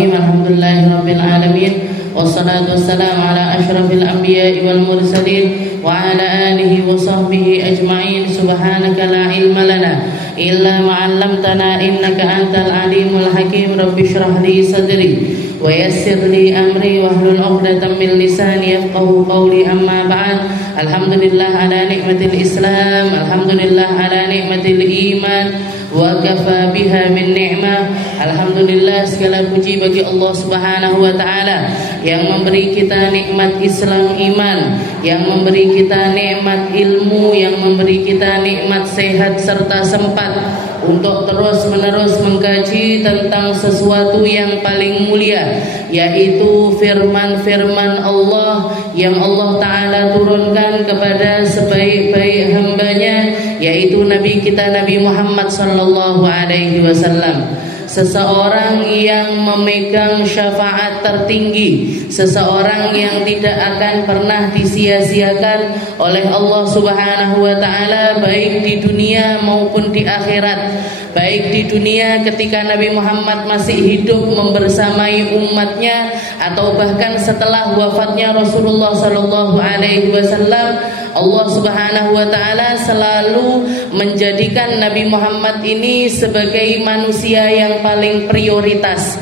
Bismillahirrahmanirrahim. Alhamdulillahirrabbil wassalatu wassalamu ala asyrafil anbiya'i wal mursalin wa ala alihi wa sahbihi ajma'in. Subhanaka la ilma lana illa ma 'allamtana innaka antal alimul hakim. Rabbi shrah li sadri wa yassir li amri wahlul 'uqdatam min lisani yafqahu qawli. Amma ba'd. Alhamdulillah ala nikmatil Islam, alhamdulillah ala nikmatil iman, wa kafa biha min ni'mah. Alhamdulillah, segala puji bagi Allah Subhanahu wa taala yang memberi kita nikmat Islam iman, yang memberi kita nikmat ilmu, yang memberi kita nikmat sehat serta sempat untuk terus-menerus mengkaji tentang sesuatu yang paling mulia, yaitu firman-firman Allah yang Allah Ta'ala turunkan kepada sebaik-baik hambanya, yaitu Nabi kita Nabi Muhammad sallallahu alaihi wasallam. Seseorang yang memegang syafaat tertinggi, seseorang yang tidak akan pernah disia-siakan oleh Allah Subhanahu wa taala, baik di dunia maupun di akhirat. Baik di dunia ketika Nabi Muhammad masih hidup membersamai umatnya, atau bahkan setelah wafatnya Rasulullah sallallahu alaihi wasallam, Allah Subhanahu wa taala selalu menjadikan Nabi Muhammad ini sebagai manusia yang paling prioritas.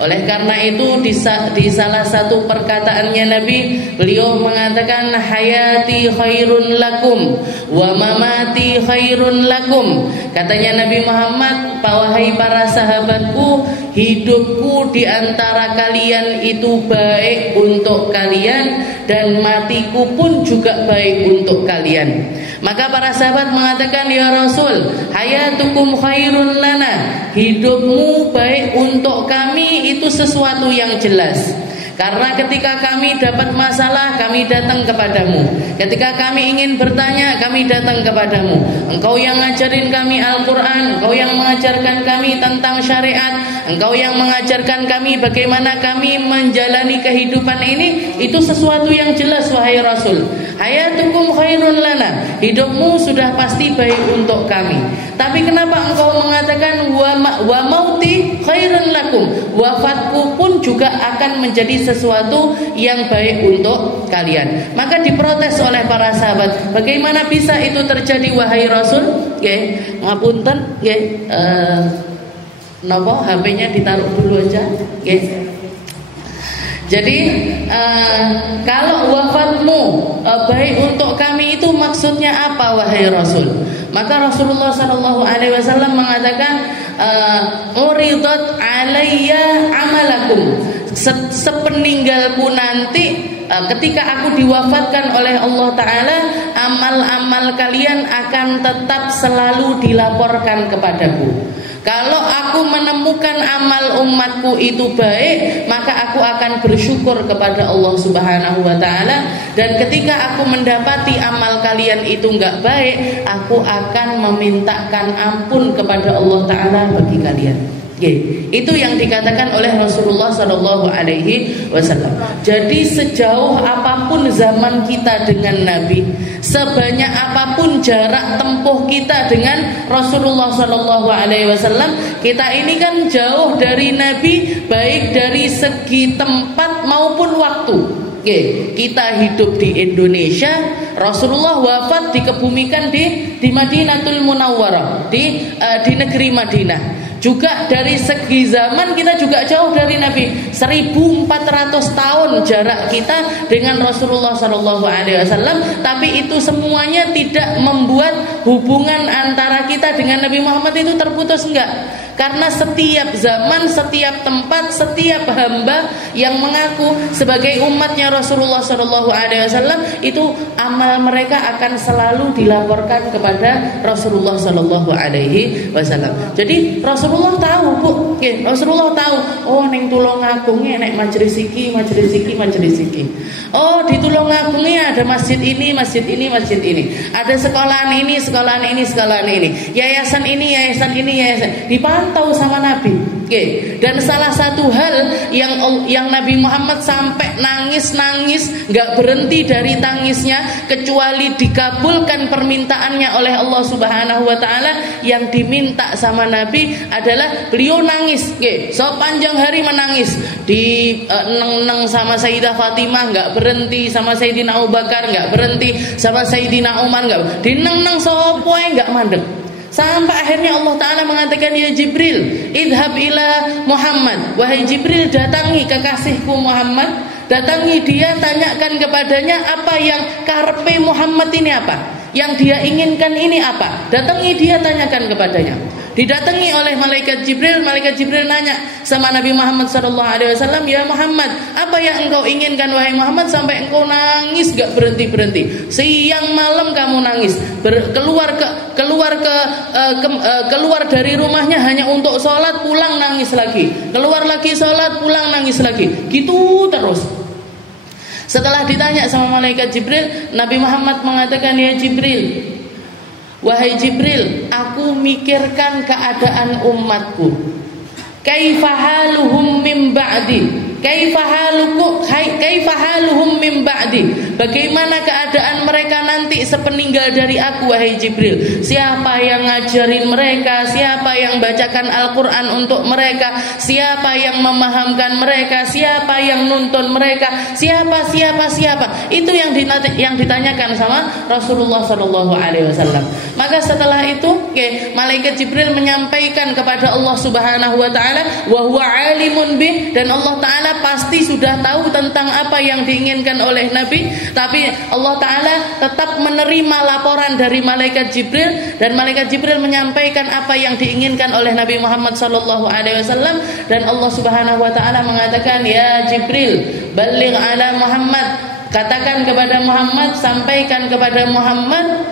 Oleh karena itu di salah satu perkataannya Nabi, beliau mengatakan hayati khairun lakum wa mamati khairun lakum. Katanya Nabi Muhammad, wahai para sahabatku, hidupku di antara kalian itu baik untuk kalian, dan matiku pun juga baik untuk kalian. Maka para sahabat mengatakan, ya Rasul, hayatukum khairun lana, hidupmu baik untuk kami itu sesuatu yang jelas. Karena ketika kami dapat masalah, kami datang kepadamu. Ketika kami ingin bertanya, kami datang kepadamu. Engkau yang ngajarin kami Al-Quran, engkau yang mengajarkan kami tentang syariat, engkau yang mengajarkan kami bagaimana kami menjalani kehidupan ini. Itu sesuatu yang jelas, wahai Rasul. Hayatukum khairun lana, hidupmu sudah pasti baik untuk kami. Tapi kenapa engkau mengatakan wa mauti khairun lakum, wafatku pun juga akan menjadi sesuatu yang baik untuk kalian? Maka diprotes oleh para sahabat, bagaimana bisa itu terjadi wahai Rasul? Ngapunten, nopo HP-nya ditaruh dulu aja. Jadi kalau wafatmu baik untuk kami itu maksudnya apa wahai Rasul? Maka Rasulullah sallallahu alaihi wasallam mengatakan, uridat alayya amalakum, sepeninggalku nanti, ketika aku diwafatkan oleh Allah Ta'ala, amal-amal kalian akan tetap selalu dilaporkan kepadaku. Kalau aku menemukan amal umatku itu baik, maka aku akan bersyukur kepada Allah Subhanahu wa ta'ala. Dan ketika aku mendapati amal kalian itu enggak baik, aku akan memintakan ampun kepada Allah Ta'ala bagi kalian. Itu yang dikatakan oleh Rasulullah Sallallahu Alaihi Wasallam. Jadi sejauh apapun zaman kita dengan Nabi, sebanyak apapun jarak tempuh kita dengan Rasulullah Sallallahu Alaihi Wasallam, kita ini kan jauh dari Nabi, baik dari segi tempat maupun waktu. Kita hidup di Indonesia, Rasulullah wafat dikebumikan di Madinatul Munawwarah, di negeri Madinah. Juga dari segi zaman kita juga jauh dari Nabi. 1400 tahun jarak kita dengan Rasulullah Sallallahu Alaihi Wasallam. Tapi itu semuanya tidak membuat hubungan antara kita dengan Nabi Muhammad itu terputus, enggak. Karena setiap zaman, setiap tempat, setiap hamba yang mengaku sebagai umatnya Rasulullah Sallallahu Alaihi Wasallam, itu amal mereka akan selalu dilaporkan kepada Rasulullah Sallallahu Alaihi Wasallam. Jadi Rasulullah tahu, Bu. Rasulullah tahu, oh ning Tulungagunge nek majelis iki. Oh, di Tulungagunge ada masjid ini. Ada sekolahan ini. Yayasan ini. Di Pantai dipantau sama Nabi. Oke. Dan salah satu hal yang Nabi Muhammad sampai nangis-nangis, nggak berhenti dari tangisnya kecuali dikabulkan permintaannya oleh Allah Subhanahu wa taala. Yang diminta sama Nabi adalah beliau nangis. Oke. Sepanjang hari menangis, di neng-neng sama Sayyidah Fatimah nggak berhenti, sama Sayyidina Abu Bakar nggak berhenti, sama Sayyidina Umar nggak, di neng-neng sopoe nggak mandek. Sampai akhirnya Allah Ta'ala mengatakan, ya Jibril, idhab ila Muhammad, wahai Jibril, datangi kekasihku Muhammad, datangi dia, tanyakan kepadanya apa yang karepe Muhammad ini, apa yang dia inginkan ini, apa, datangi dia, tanyakan kepadanya. Didatangi oleh malaikat Jibril nanya sama Nabi Muhammad SAW, ya Muhammad, apa yang engkau inginkan wahai Muhammad sampai engkau nangis gak berhenti-berhenti, siang malam kamu nangis, keluar dari rumahnya hanya untuk sholat, pulang nangis lagi, keluar lagi sholat, pulang nangis lagi, gitu terus. Setelah ditanya sama malaikat Jibril, Nabi Muhammad mengatakan, ya Jibril, wahai Jibril, aku mikirkan keadaan umatku. Kaifa haluhum min ba'di? Kaifa haluhum min ba'di? Bagaimana keadaan mereka nanti sepeninggal dari aku wahai Jibril? Siapa yang ngajarin mereka? Siapa yang bacakan Al-Qur'an untuk mereka? Siapa yang memahamkan mereka? Siapa yang nuntun mereka? Siapa? Itu yang ditanyakan sama Rasulullah SAW. Maka setelah itu, malaikat Jibril menyampaikan kepada Allah Subhanahu wa taala, wa huwa alimun bih, dan Allah Ta'ala pasti sudah tahu tentang apa yang diinginkan oleh Nabi. Tapi Allah Ta'ala tetap menerima laporan dari malaikat Jibril, dan malaikat Jibril menyampaikan apa yang diinginkan oleh Nabi Muhammad SAW. Dan Allah Subhanahu wa Ta'ala mengatakan, ya Jibril, balligh ala Muhammad, katakan kepada Muhammad, sampaikan kepada Muhammad,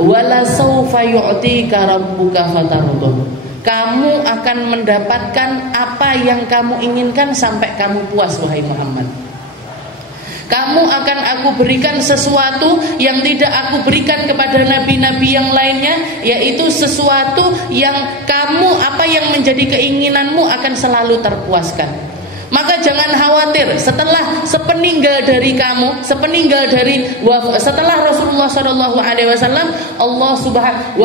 wala sawfa yu'tika rabbuka fatardah. Kamu akan mendapatkan apa yang kamu inginkan sampai kamu puas wahai Muhammad. Kamu akan aku berikan sesuatu yang tidak aku berikan kepada nabi-nabi yang lainnya, yaitu sesuatu yang kamu, apa yang menjadi keinginanmu akan selalu terpuaskan. Maka jangan khawatir, setelah sepeninggal dari kamu, setelah Rasulullah SAW, Allah Subhanahu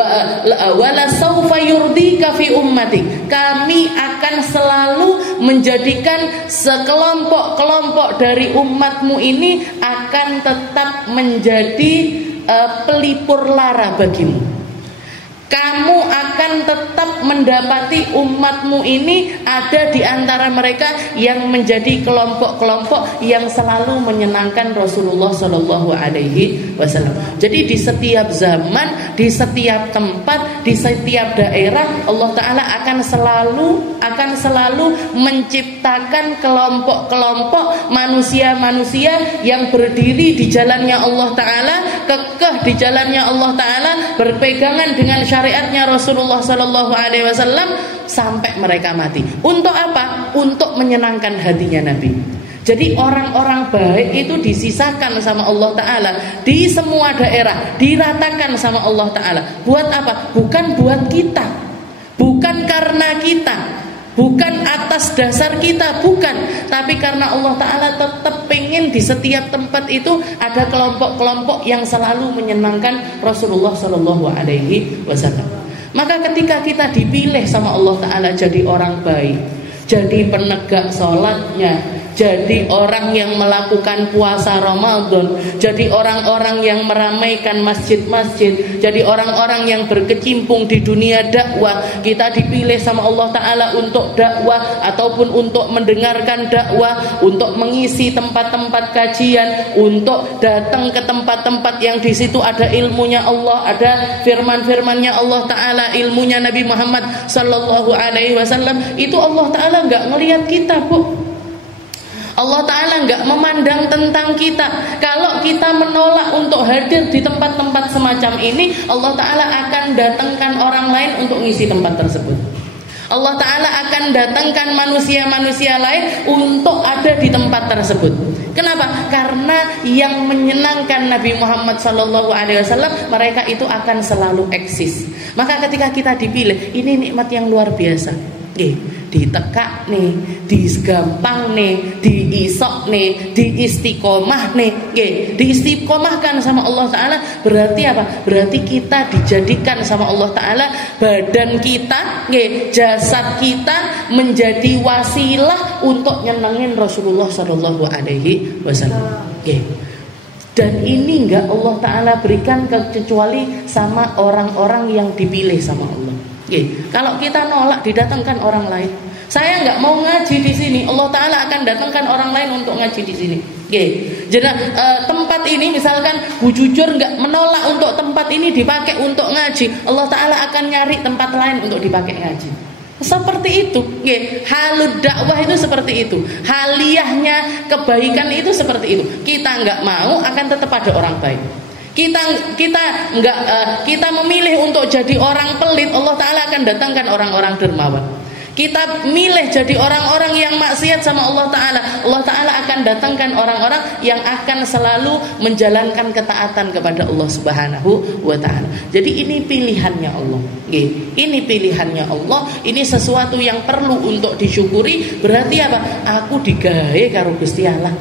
wala saufa yurdika fi ummati, kami akan selalu menjadikan sekelompok-kelompok dari umatmu ini akan tetap menjadi pelipur lara bagimu. Kamu akan tetap mendapati umatmu ini ada di antara mereka yang menjadi kelompok-kelompok yang selalu menyenangkan Rasulullah SAW. Jadi di setiap zaman, di setiap tempat, di setiap daerah, Allah Ta'ala akan selalu menciptakan kelompok-kelompok manusia-manusia yang berdiri di jalannya Allah Ta'ala, kekeh di jalannya Allah Ta'ala, berpegangan dengan syariatnya Rasulullah SAW sampai mereka mati. Untuk apa? Untuk menyenangkan hatinya Nabi. Jadi orang-orang baik itu disisakan sama Allah Ta'ala di semua daerah, diratakan sama Allah Ta'ala. Buat apa? Bukan buat kita, bukan karena kita, bukan atas dasar kita, bukan. Tapi karena Allah Ta'ala tetap pengen di setiap tempat itu ada kelompok-kelompok yang selalu menyenangkan Rasulullah SAW. Maka ketika kita dipilih sama Allah Ta'ala jadi orang baik, jadi penegak sholatnya, jadi orang yang melakukan puasa Ramadan, jadi orang-orang yang meramaikan masjid-masjid, jadi orang-orang yang berkecimpung di dunia dakwah. Kita dipilih sama Allah Ta'ala untuk dakwah ataupun untuk mendengarkan dakwah, untuk mengisi tempat-tempat kajian, untuk datang ke tempat-tempat yang di situ ada ilmunya Allah, ada firman-firmannya Allah Ta'ala, ilmunya Nabi Muhammad SAW. Itu Allah Ta'ala nggak ngelihat kita, Bu. Allah Ta'ala nggak memandang tentang kita. Kalau kita menolak untuk hadir di tempat-tempat semacam ini, Allah Ta'ala akan datangkan orang lain untuk ngisi tempat tersebut. Allah Ta'ala akan datangkan manusia-manusia lain untuk ada di tempat tersebut. Kenapa? Karena yang menyenangkan Nabi Muhammad SAW, mereka itu akan selalu eksis. Maka ketika kita dipilih, ini nikmat yang luar biasa. Ditekak nih, digampang nih, diisok nih, diistiqomah nih, diistiqomahkan sama Allah Ta'ala. Berarti apa? Berarti kita dijadikan sama Allah Ta'ala, badan kita, jasad kita menjadi wasilah untuk nyenengin Rasulullah Sallallahu Alaihi Wasallam. Dan ini enggak Allah Ta'ala berikan kecuali sama orang-orang yang dipilih sama Allah. Kalau kita nolak, didatangkan orang lain. Saya nggak mau ngaji di sini, Allah Ta'ala akan datangkan orang lain untuk ngaji di sini. Jadi tempat ini misalkan Bu Jujur nggak menolak untuk tempat ini dipakai untuk ngaji, Allah Ta'ala akan nyari tempat lain untuk dipakai ngaji. Seperti itu. Halud dakwah itu seperti itu. Haliyahnya kebaikan itu seperti itu. Kita nggak mau, akan tetap ada orang baik. Kita memilih untuk jadi orang pelit, Allah Ta'ala akan datangkan orang-orang dermawan. Kita milih jadi orang-orang yang maksiat sama Allah Ta'ala, Allah Ta'ala akan datangkan orang-orang yang akan selalu menjalankan ketaatan kepada Allah Subhanahu wa Ta'ala. Jadi ini pilihannya Allah. Ini pilihannya Allah. Ini sesuatu yang perlu untuk disyukuri. Berarti apa? Aku digawe karo Gusti Allah.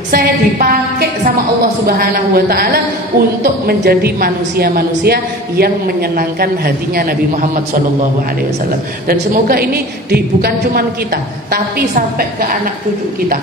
Saya dipakai sama Allah Subhanahu wa Ta'ala untuk menjadi manusia-manusia yang menyenangkan hatinya Nabi Muhammad SAW. Dan semoga ini bukan cuma kita, tapi sampai ke anak cucu kita,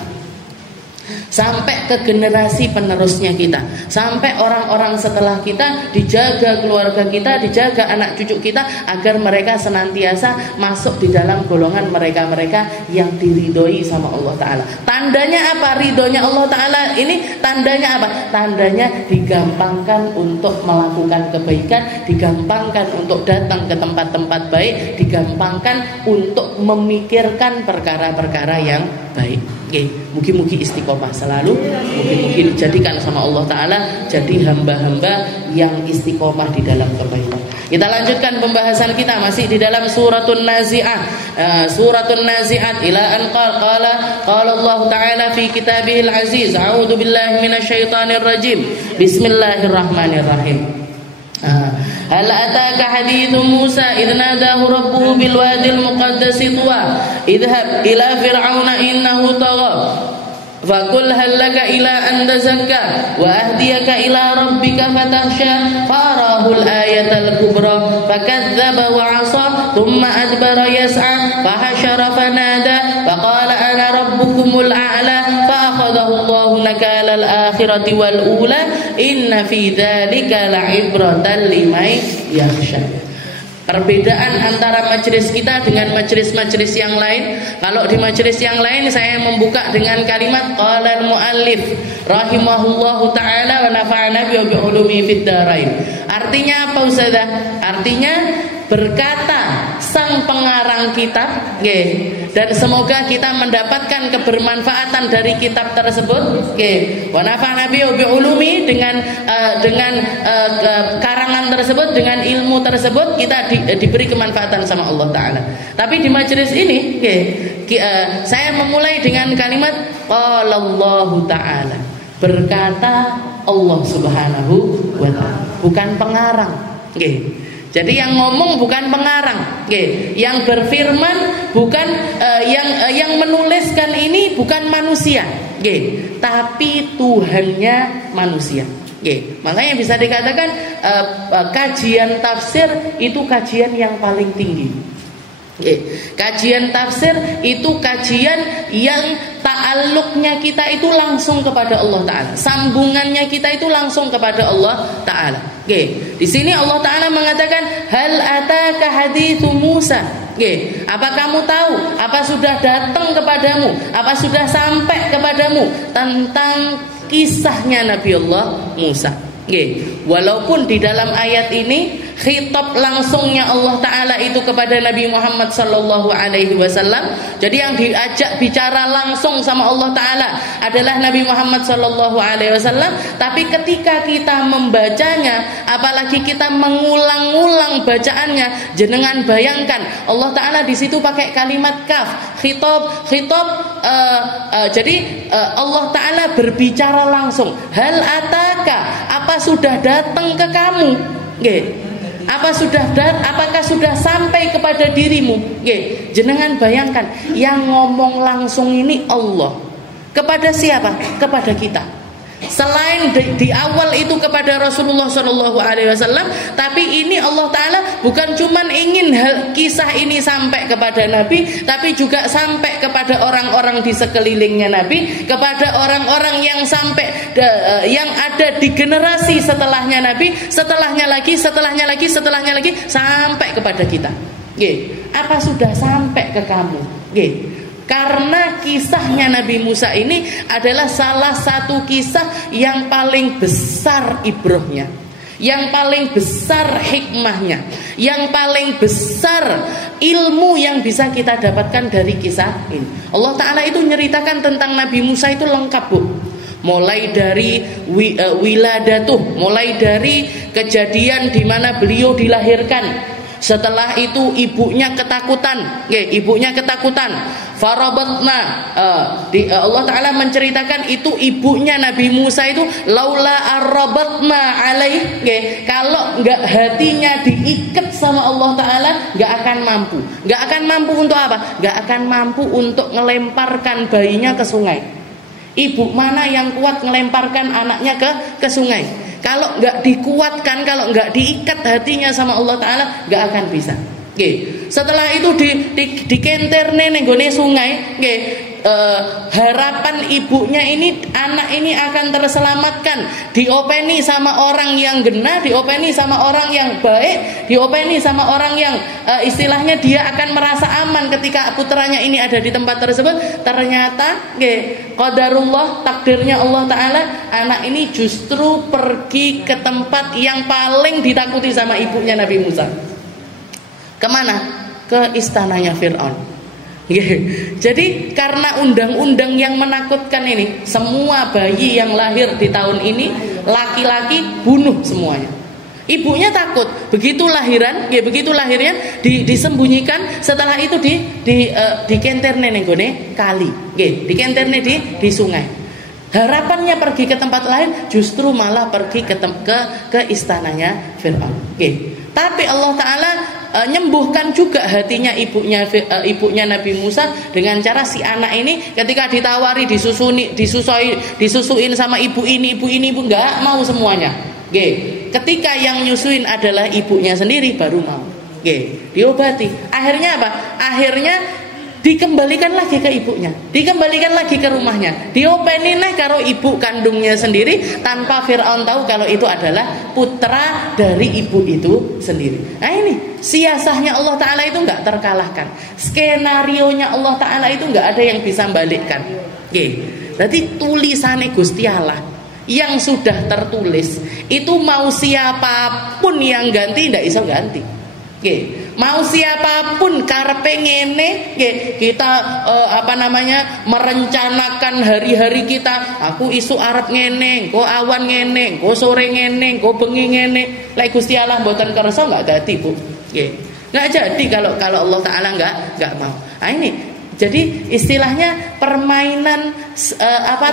sampai ke generasi penerusnya kita, sampai orang-orang setelah kita, dijaga keluarga kita, dijaga anak cucu kita, agar mereka senantiasa masuk di dalam golongan mereka-mereka yang diridhoi sama Allah Ta'ala. Tandanya apa ridhonya Allah Ta'ala ini? Tandanya apa? Tandanya digampangkan untuk melakukan kebaikan, digampangkan untuk datang ke tempat-tempat baik, digampangkan untuk memikirkan perkara-perkara yang baik. Mugi-mugi istiqomah selalu, mugi-mugi dijadikan sama Allah Ta'ala jadi hamba-hamba yang istiqomah di dalam kebaikan. Kita lanjutkan pembahasan kita masih di dalam Suratun Nazi'at. Suratun Nazi'at ila an qala Allah Ta'ala fi kitabihil aziz, a'udzu billahi minasyaitonir rajim. Bismillahirrahmanirrahim. هل أتاك حديث موسى إذ ناداه ربه بالوادي المقدس طوى اذهب إلى فرعون إنه طغى فقل هل لك إلى أن تزكى وأهديك إلى ربك فتخشى فأراه الآية الكبرى فكذب وعصى ثم أدبر يسعى فحشر فنادى فقال أنا ربكم الأعلى فأخذه الله نكال الآخرة والأولى إن في ذلك لعبرة لمن يخشى. Perbedaan antara majelis kita dengan majelis-majelis yang lain. Kalau di majelis yang lain saya membuka dengan kalimat qala al-muallif rahimahullahu taala wa nafa'ana bi ulumi fid dharain. Artinya apa Ustazah? Artinya berkata sang pengarang kitab, dan semoga kita mendapatkan kebermanfaatan dari kitab tersebut. Wa nafa'ana bi ulumi dengan karangan tersebut, dengan ilmu tersebut kita diberi kemanfaatan sama Allah Ta'ala. Tapi di majelis ini saya memulai dengan kalimat qala Allah Ta'ala, berkata Allah Subhanahu wa Ta'ala, bukan pengarang. Jadi yang ngomong bukan pengarang, yang berfirman bukan yang menuliskan ini bukan manusia, tapi Tuhannya manusia. Makanya bisa dikatakan kajian tafsir itu kajian yang paling tinggi. Kajian tafsir itu kajian yang ta'alluqnya kita itu langsung kepada Allah Ta'ala, sambungannya kita itu langsung kepada Allah Ta'ala. Di sini Allah Ta'ala mengatakan hal ataka hadithu Musa. Apa kamu tahu, apa sudah datang kepadamu, apa sudah sampai kepadamu tentang kisahnya Nabi Allah Musa. Walaupun di dalam ayat ini khitab langsungnya Allah Ta'ala itu kepada Nabi Muhammad Sallallahu Alaihi Wasallam. Jadi yang diajak bicara langsung sama Allah Ta'ala adalah Nabi Muhammad Sallallahu Alaihi Wasallam. Tapi ketika kita membacanya, apalagi kita mengulang-ulang bacaannya, jenengan bayangkan Allah Ta'ala di situ pakai kalimat kaf, khitab. Jadi Allah Ta'ala berbicara langsung. Hal ataka, apa sudah datang ke kamu? Apakah sudah sampai kepada dirimu? Jenengan bayangkan, yang ngomong langsung ini Allah. Kepada siapa? Kepada kita. Selain di awal itu kepada Rasulullah Shallallahu Alaihi Wasallam, tapi ini Allah Ta'ala bukan cuman ingin kisah ini sampai kepada Nabi, tapi juga sampai kepada orang-orang di sekelilingnya Nabi, kepada orang-orang yang yang ada di generasi setelahnya Nabi, setelahnya lagi, sampai kepada kita. Apa sudah sampai ke kamu? Karena kisahnya Nabi Musa ini adalah salah satu kisah yang paling besar ibrahnya, yang paling besar hikmahnya, yang paling besar ilmu yang bisa kita dapatkan dari kisah ini. Allah Ta'ala itu nyeritakan tentang Nabi Musa itu lengkap, Bu. Mulai dari wiladatuh, mulai dari kejadian di mana beliau dilahirkan. Setelah itu ibunya ketakutan, Farabatna, Allah Ta'ala menceritakan itu ibunya Nabi Musa itu laula arrabatna alaih, kalau enggak hatinya diikat sama Allah Ta'ala enggak akan mampu. Enggak akan mampu untuk apa? Enggak akan mampu untuk melemparkan bayinya ke sungai. Ibu mana yang kuat melemparkan anaknya ke sungai? Kalau nggak dikuatkan, kalau nggak diikat hatinya sama Allah Ta'ala, nggak akan bisa. Setelah itu dikenterne nenggone sungai, harapan ibunya ini, anak ini akan terselamatkan, diopeni sama orang yang genah, diopeni sama orang yang baik, diopeni sama orang yang istilahnya dia akan merasa aman ketika putranya ini ada di tempat tersebut. Ternyata qadarullah, takdirnya Allah Ta'ala, anak ini justru pergi ke tempat yang paling ditakuti sama ibunya Nabi Musa. Kemana? Ke istananya Fir'aun. Jadi karena undang-undang yang menakutkan ini, semua bayi yang lahir di tahun ini laki-laki bunuh semuanya. Ibunya takut, begitu lahirnya disembunyikan. Setelah itu dikenterne nenggone kali, dikenterne di sungai. Harapannya pergi ke tempat lain, justru malah pergi ke istananya Fir'aun. Tapi Allah Ta'ala nyembuhkan juga hatinya ibunya Nabi Musa dengan cara si anak ini ketika ditawari disusuin sama ibu nggak mau semuanya. Ketika yang nyusuin adalah ibunya sendiri baru mau. Diobati. Akhirnya apa? Akhirnya dikembalikan lagi ke ibunya, dikembalikan lagi ke rumahnya, diopeni neh karo ibu kandungnya sendiri tanpa Fir'aun tahu kalau itu adalah putra dari ibu itu sendiri. Nah ini siasahnya Allah Ta'ala itu nggak terkalahkan, skenarionya Allah Ta'ala itu nggak ada yang bisa balikkan. Berarti tulisannya Gusti Allah yang sudah tertulis itu mau siapapun yang ganti ndak iso ganti. Mau siapapun karepe ngene, kita merencanakan hari-hari kita. Aku isu arep ngene, engko awan ngene, engko sore ngene, engko bengi ngene. Lek Gusti Allah mboten kersa enggak dadi, Bu. Enggak jadi kalau Allah Ta'ala enggak mau. Nah ini jadi istilahnya permainan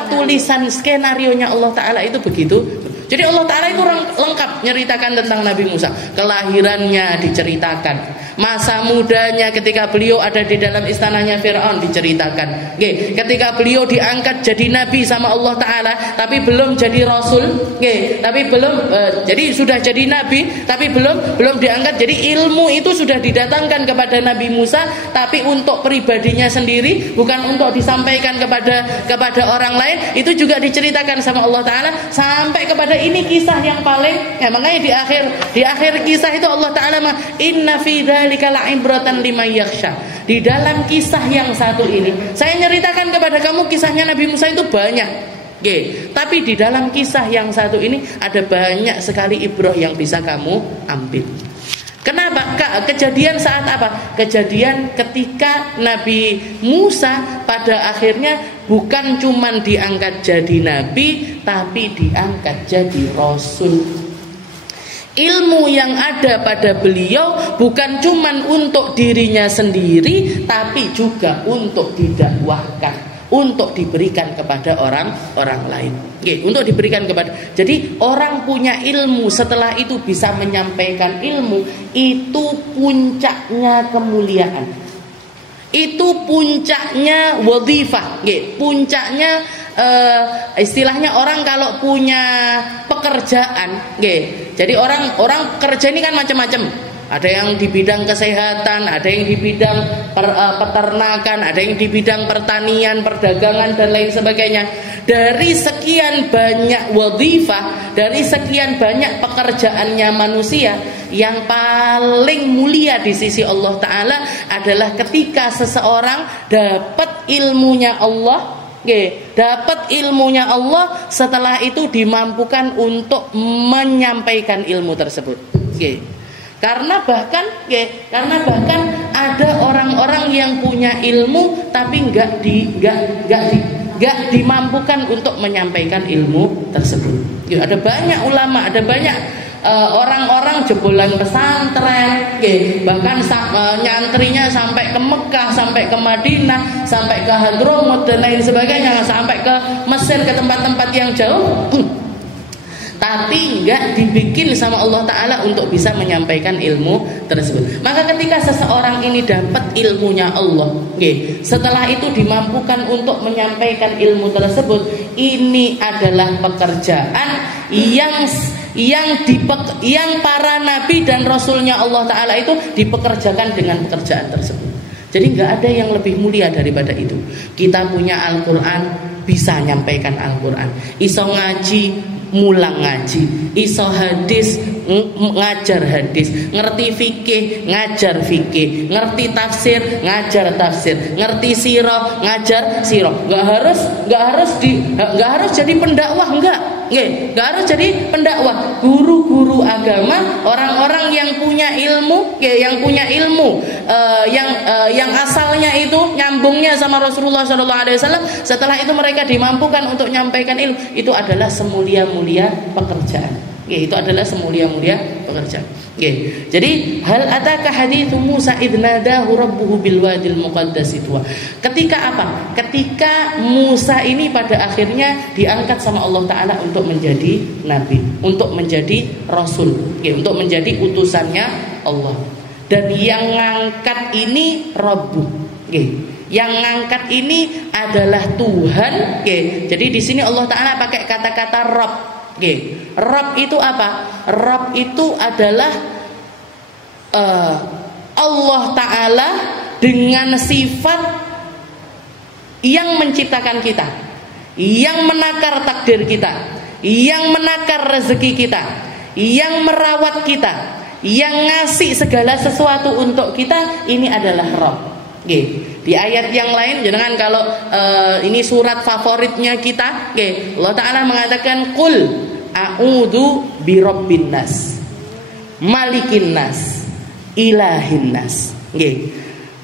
tulisan skenarionya Allah Ta'ala itu begitu. Jadi Allah Ta'ala itu lengkap nyeritakan tentang Nabi Musa. Kelahirannya diceritakan, masa mudanya ketika beliau ada di dalam istananya Fir'aun diceritakan. Ketika beliau diangkat jadi Nabi sama Allah Ta'ala, tapi belum jadi Rasul. Tapi belum jadi sudah jadi Nabi, tapi belum diangkat. Jadi ilmu itu sudah didatangkan kepada Nabi Musa, tapi untuk pribadinya sendiri, bukan untuk disampaikan kepada orang lain. Itu juga diceritakan sama Allah Ta'ala sampai kepada ini kisah yang paling, makanya di akhir kisah itu Allah Ta'ala inna fi dzalika la'ibratan liman yakhsha. Di dalam kisah yang satu ini saya nyeritakan kepada kamu kisahnya Nabi Musa itu banyak. Tapi di dalam kisah yang satu ini ada banyak sekali ibrah yang bisa kamu ambil. Kenapa? Kejadian saat apa? Kejadian ketika Nabi Musa pada akhirnya bukan cuman diangkat jadi nabi, tapi diangkat jadi rasul. Ilmu yang ada pada beliau bukan cuman untuk dirinya sendiri, tapi juga untuk didakwahkan, untuk diberikan kepada orang lain. Untuk diberikan kepada. Jadi orang punya ilmu setelah itu bisa menyampaikan ilmu, itu puncaknya kemuliaan. Itu puncaknya wadhifah, puncaknya istilahnya orang kalau punya pekerjaan, jadi orang kerja ini kan macam-macam. Ada yang di bidang kesehatan, ada yang di bidang peternakan, ada yang di bidang pertanian, perdagangan dan lain sebagainya. Dari sekian banyak wadhifah, dari sekian banyak pekerjaannya manusia, yang paling mulia di sisi Allah Ta'ala adalah ketika seseorang dapat ilmunya Allah, dapat ilmunya Allah, setelah itu dimampukan untuk menyampaikan ilmu tersebut. Karena bahkan ada orang-orang yang punya ilmu tapi nggak dimampukan untuk menyampaikan ilmu tersebut. Ada banyak ulama, ada banyak orang-orang jebolan pesantren, bahkan nyantrinya sampai ke Mekah, sampai ke Madinah, sampai ke Hadramut dan lain sebagainya, sampai ke Mesir, ke tempat-tempat yang jauh. Tapi enggak dibikin sama Allah Ta'ala untuk bisa menyampaikan ilmu tersebut. Maka ketika seseorang ini dapat ilmunya Allah, setelah itu dimampukan untuk menyampaikan ilmu tersebut, ini adalah pekerjaan yang para nabi dan rasulnya Allah Ta'ala itu dipekerjakan dengan pekerjaan tersebut. Jadi nggak ada yang lebih mulia daripada itu. Kita punya Al-Quran, bisa nyampaikan Al-Quran, iso ngaji, mulang ngaji, iso hadis, ngajar hadis, ngerti fikih, ngajar fikih, ngerti tafsir, ngajar tafsir, ngerti sirah, ngajar sirah. Nggak harus jadi pendakwah, nggak harus jadi pendakwah. Guru-guru agama, orang-orang yang punya ilmu, yang asalnya itu nyambungnya sama Rasulullah SAW, setelah itu mereka dimampukan untuk menyampaikan ilmu, itu adalah semulia-mulia pekerjaan. Itu adalah semulia-mulia pekerjaan. Jadi hal ataka haditsu Musa idz nadahu rabbuhu bil wadil muqaddas tuwa. Ketika apa? Ketika Musa ini pada akhirnya diangkat sama Allah Ta'ala untuk menjadi nabi, untuk menjadi rasul, untuk menjadi utusannya Allah. Dan yang ngangkat ini Rabbuh, yang ngangkat ini adalah Tuhan. Jadi di sini Allah Ta'ala pakai kata-kata Rabb. Rabb itu apa? Rabb itu adalah Allah Ta'ala dengan sifat yang menciptakan kita, yang menakar takdir kita, yang menakar rezeki kita, yang merawat kita, yang ngasih segala sesuatu untuk kita. Ini adalah Rabb. Di ayat yang lain, jangan kalau ini surat favoritnya kita, Allah Ta'ala mengatakan qul a'udzu birabbin nas, malikin nas, ilahin nas.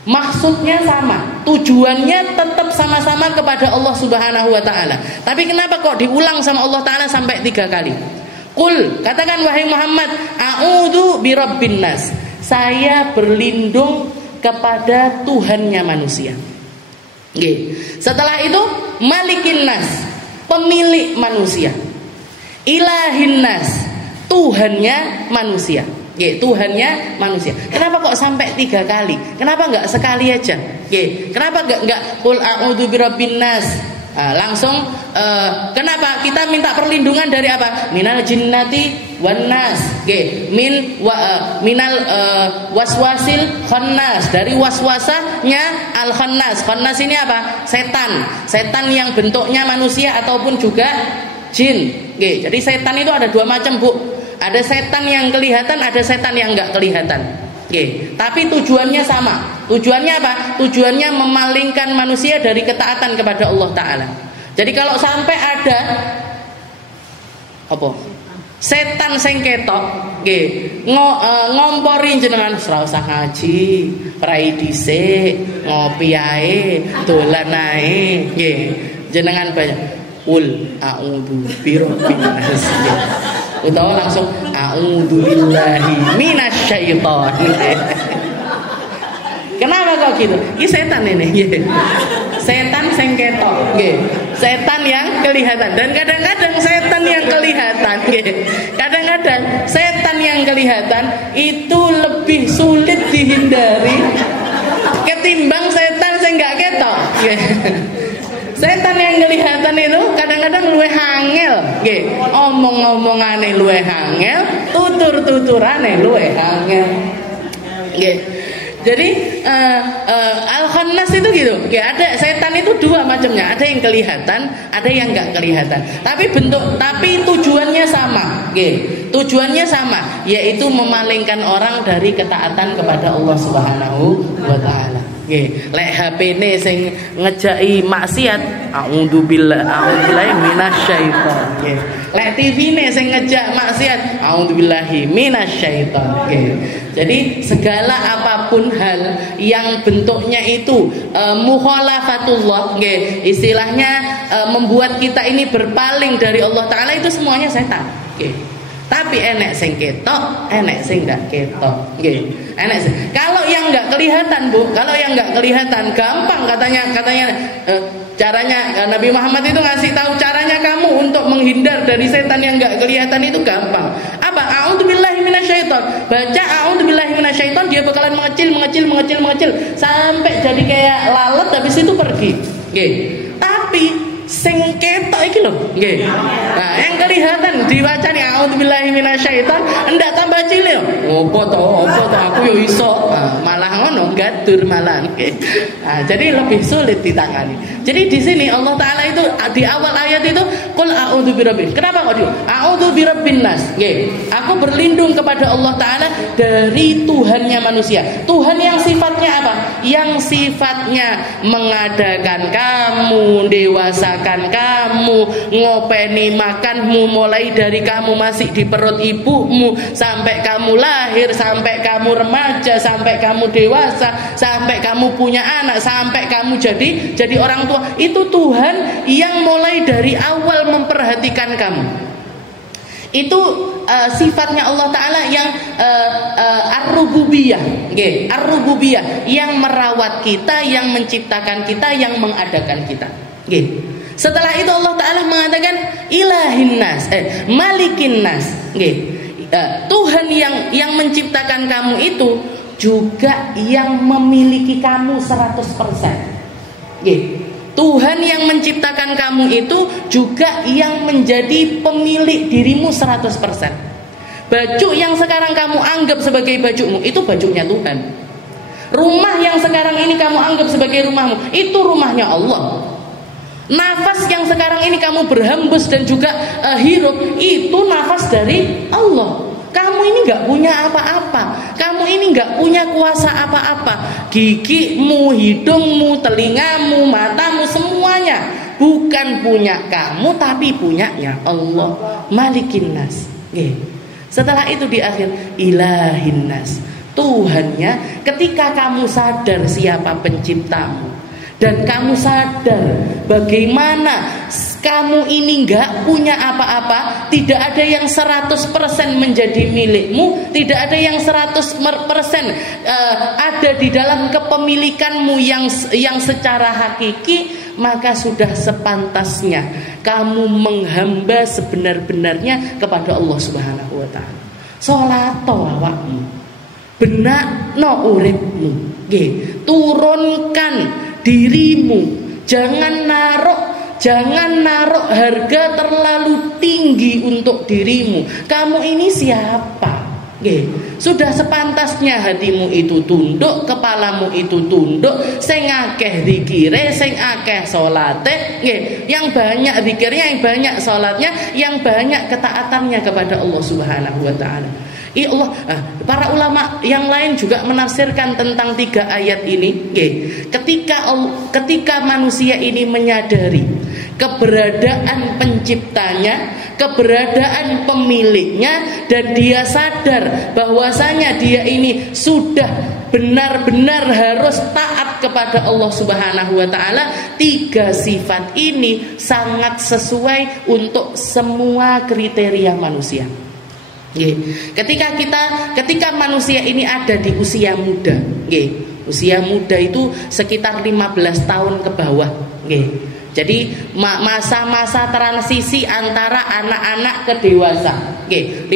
Maksudnya sama, tujuannya tetap sama-sama kepada Allah Subhanahu wa Ta'ala. Tapi kenapa kok diulang sama Allah Ta'ala sampai 3 kali? Qul, katakan wahai Muhammad, a'udzu birabbin nas, saya berlindung kepada Tuhannya manusia. Setelah itu malikin nas, pemilik manusia. Ilahin nas, Tuhannya manusia. Tuhannya manusia. Kenapa kok sampai 3 kali? Kenapa enggak sekali aja? Kenapa enggak qul a'udzu birabbin nas? Langsung kenapa kita minta perlindungan dari apa? Minal jinnati wan nas. Minal waswasil khannas, dari waswasanya al khannas. Khannas ini apa? Setan yang bentuknya manusia ataupun juga jin. Jadi setan itu ada 2 macam, Bu. Ada setan yang kelihatan, ada setan yang enggak kelihatan. Tapi tujuannya sama. Tujuannya apa? Tujuannya memalingkan manusia dari ketaatan kepada Allah Ta'ala. Jadi kalau sampai ada apa? Setan sing ketok nggih ngompori jenengan ora usah ngaji, rai dhisik, ngopi ae, dolan ae nggih. Jenengan banyak ul a'udzu birabbin nas. Utawa langsung a'udzu billahi minasyaiton. Kenapa kok gitu? Ini setan ini. Setan sing ketok, nggih. Setan yang kelihatan dan kadang-kadang setan yang kelihatan, nggih. Kadang-kadang setan yang kelihatan itu lebih sulit dihindari ketimbang setan sing gak ketok, nggih. Setan yang kelihatan itu kadang-kadang luwih angel, nggih. Omong-omongane luwih angel, tutur-tuturane luwih angel. Nggih. Jadi Al-Khannas itu gitu. Ya, ada setan itu dua macamnya. Ada yang kelihatan, ada yang enggak kelihatan. Tapi tujuannya sama. Oke. Tujuannya sama, yaitu memalingkan orang dari ketaatan kepada Allah Subhanahu wa taala. Nggih, lek HP-ne sing ngejaki maksiat, a'udzubillahi minasyaiton. Nggih. Lek TV-ne sing ngejak maksiat, a'udzubillahi minasyaiton. Nggih. Jadi segala apapun hal yang bentuknya itu mukhalafatullah, nggih, istilahnya membuat kita ini berpaling dari Allah taala, itu semuanya setan. Nggih. Tapi enek sing ketok, enek sing enggak ketok. Nggih. Enek sing. Kalau yang enggak kelihatan, Bu, kalau yang enggak kelihatan gampang katanya caranya Nabi Muhammad itu ngasih tahu caranya kamu untuk menghindar dari setan yang enggak kelihatan itu gampang. Apa? A'udzubillahi minasyaiton. Baca a'udzubillahi minasyaiton, dia bakalan mengecil sampai jadi kayak lalat, habis itu pergi. Nggih. Tapi sing ketok iki lho, nggih. Nah, yang kelihatan diwacani a'udzubillahi minasyaiton, ndak tambah cilik. Opo to aku yo iso. Nah, malah ngono gadur malah. Nah, jadi lebih sulit ditangani. Jadi di sini Allah taala itu di awal ayat itu qul a'udzu birabbin. Kenapa kok dia? A'udzu birabbin nas. Nggih. Aku berlindung kepada Allah taala dari Tuhannya manusia. Tuhan yang sifatnya apa? Yang sifatnya mengadakan kamu, dewasakan kamu, ngopeni makanmu mulai dari kamu masih di perut ibumu sampai kamu lahir, sampai kamu remaja, sampai kamu dewasa, sampai kamu punya anak, sampai kamu jadi orang tua. Itu Tuhan yang mulai dari awal memperhatikan kamu. Itu sifatnya Allah taala yang ar-rububiyah, nggih, ar-rububiyah, yang merawat kita, yang menciptakan kita, yang mengadakan kita. Nggih. Setelah itu Allah taala mengatakan ilahin nas, malikin nas. Nggih. Tuhan yang menciptakan kamu itu juga yang memiliki kamu 100%. Nggih. Tuhan yang menciptakan kamu itu juga yang menjadi pemilik dirimu 100%. Baju yang sekarang kamu anggap sebagai bajumu, itu bajunya Tuhan. Rumah yang sekarang ini kamu anggap sebagai rumahmu, itu rumahnya Allah. Nafas yang sekarang ini kamu berhembus dan juga hirup, itu nafas dari Allah. Kamu ini gak punya apa-apa. Kamu ini gak punya kuasa apa-apa. Gigimu, hidungmu, telingamu, matamu, semuanya bukan punya kamu, tapi punyanya Allah. Malikin nas. Setelah itu di akhir ilahin nas, Tuhannya. Ketika kamu sadar siapa penciptamu dan kamu sadar bagaimana kamu ini gak punya apa-apa, tidak ada yang 100% menjadi milikmu, tidak ada yang 100% ada di dalam kepemilikanmu yang secara hakiki, maka sudah sepantasnya kamu menghamba sebenar-benarnya kepada Allah Subhanahu wa taala. Salato awakmu, benakno uripmu, nggih, turunkan dirimu, jangan naruh harga terlalu tinggi untuk dirimu. Kamu ini siapa? Sudah sepantasnya hatimu itu tunduk, kepalamu itu tunduk, sing akeh zikire, sing akeh salate, yang banyak zikirnya, yang banyak salatnya, yang banyak ketaatannya kepada Allah Subhanahu wa taala. Allah, para ulama yang lain juga menafsirkan tentang 3 ayat ini. Ketika manusia ini menyadari keberadaan penciptanya, keberadaan pemiliknya, dan dia sadar bahwasanya dia ini sudah benar-benar harus taat kepada Allah Subhanahu wa taala. 3 sifat ini sangat sesuai untuk semua kriteria manusia. Ketika manusia ini ada di usia muda, usia muda itu sekitar 15 tahun ke bawah. Jadi masa-masa transisi antara anak-anak ke dewasa. 15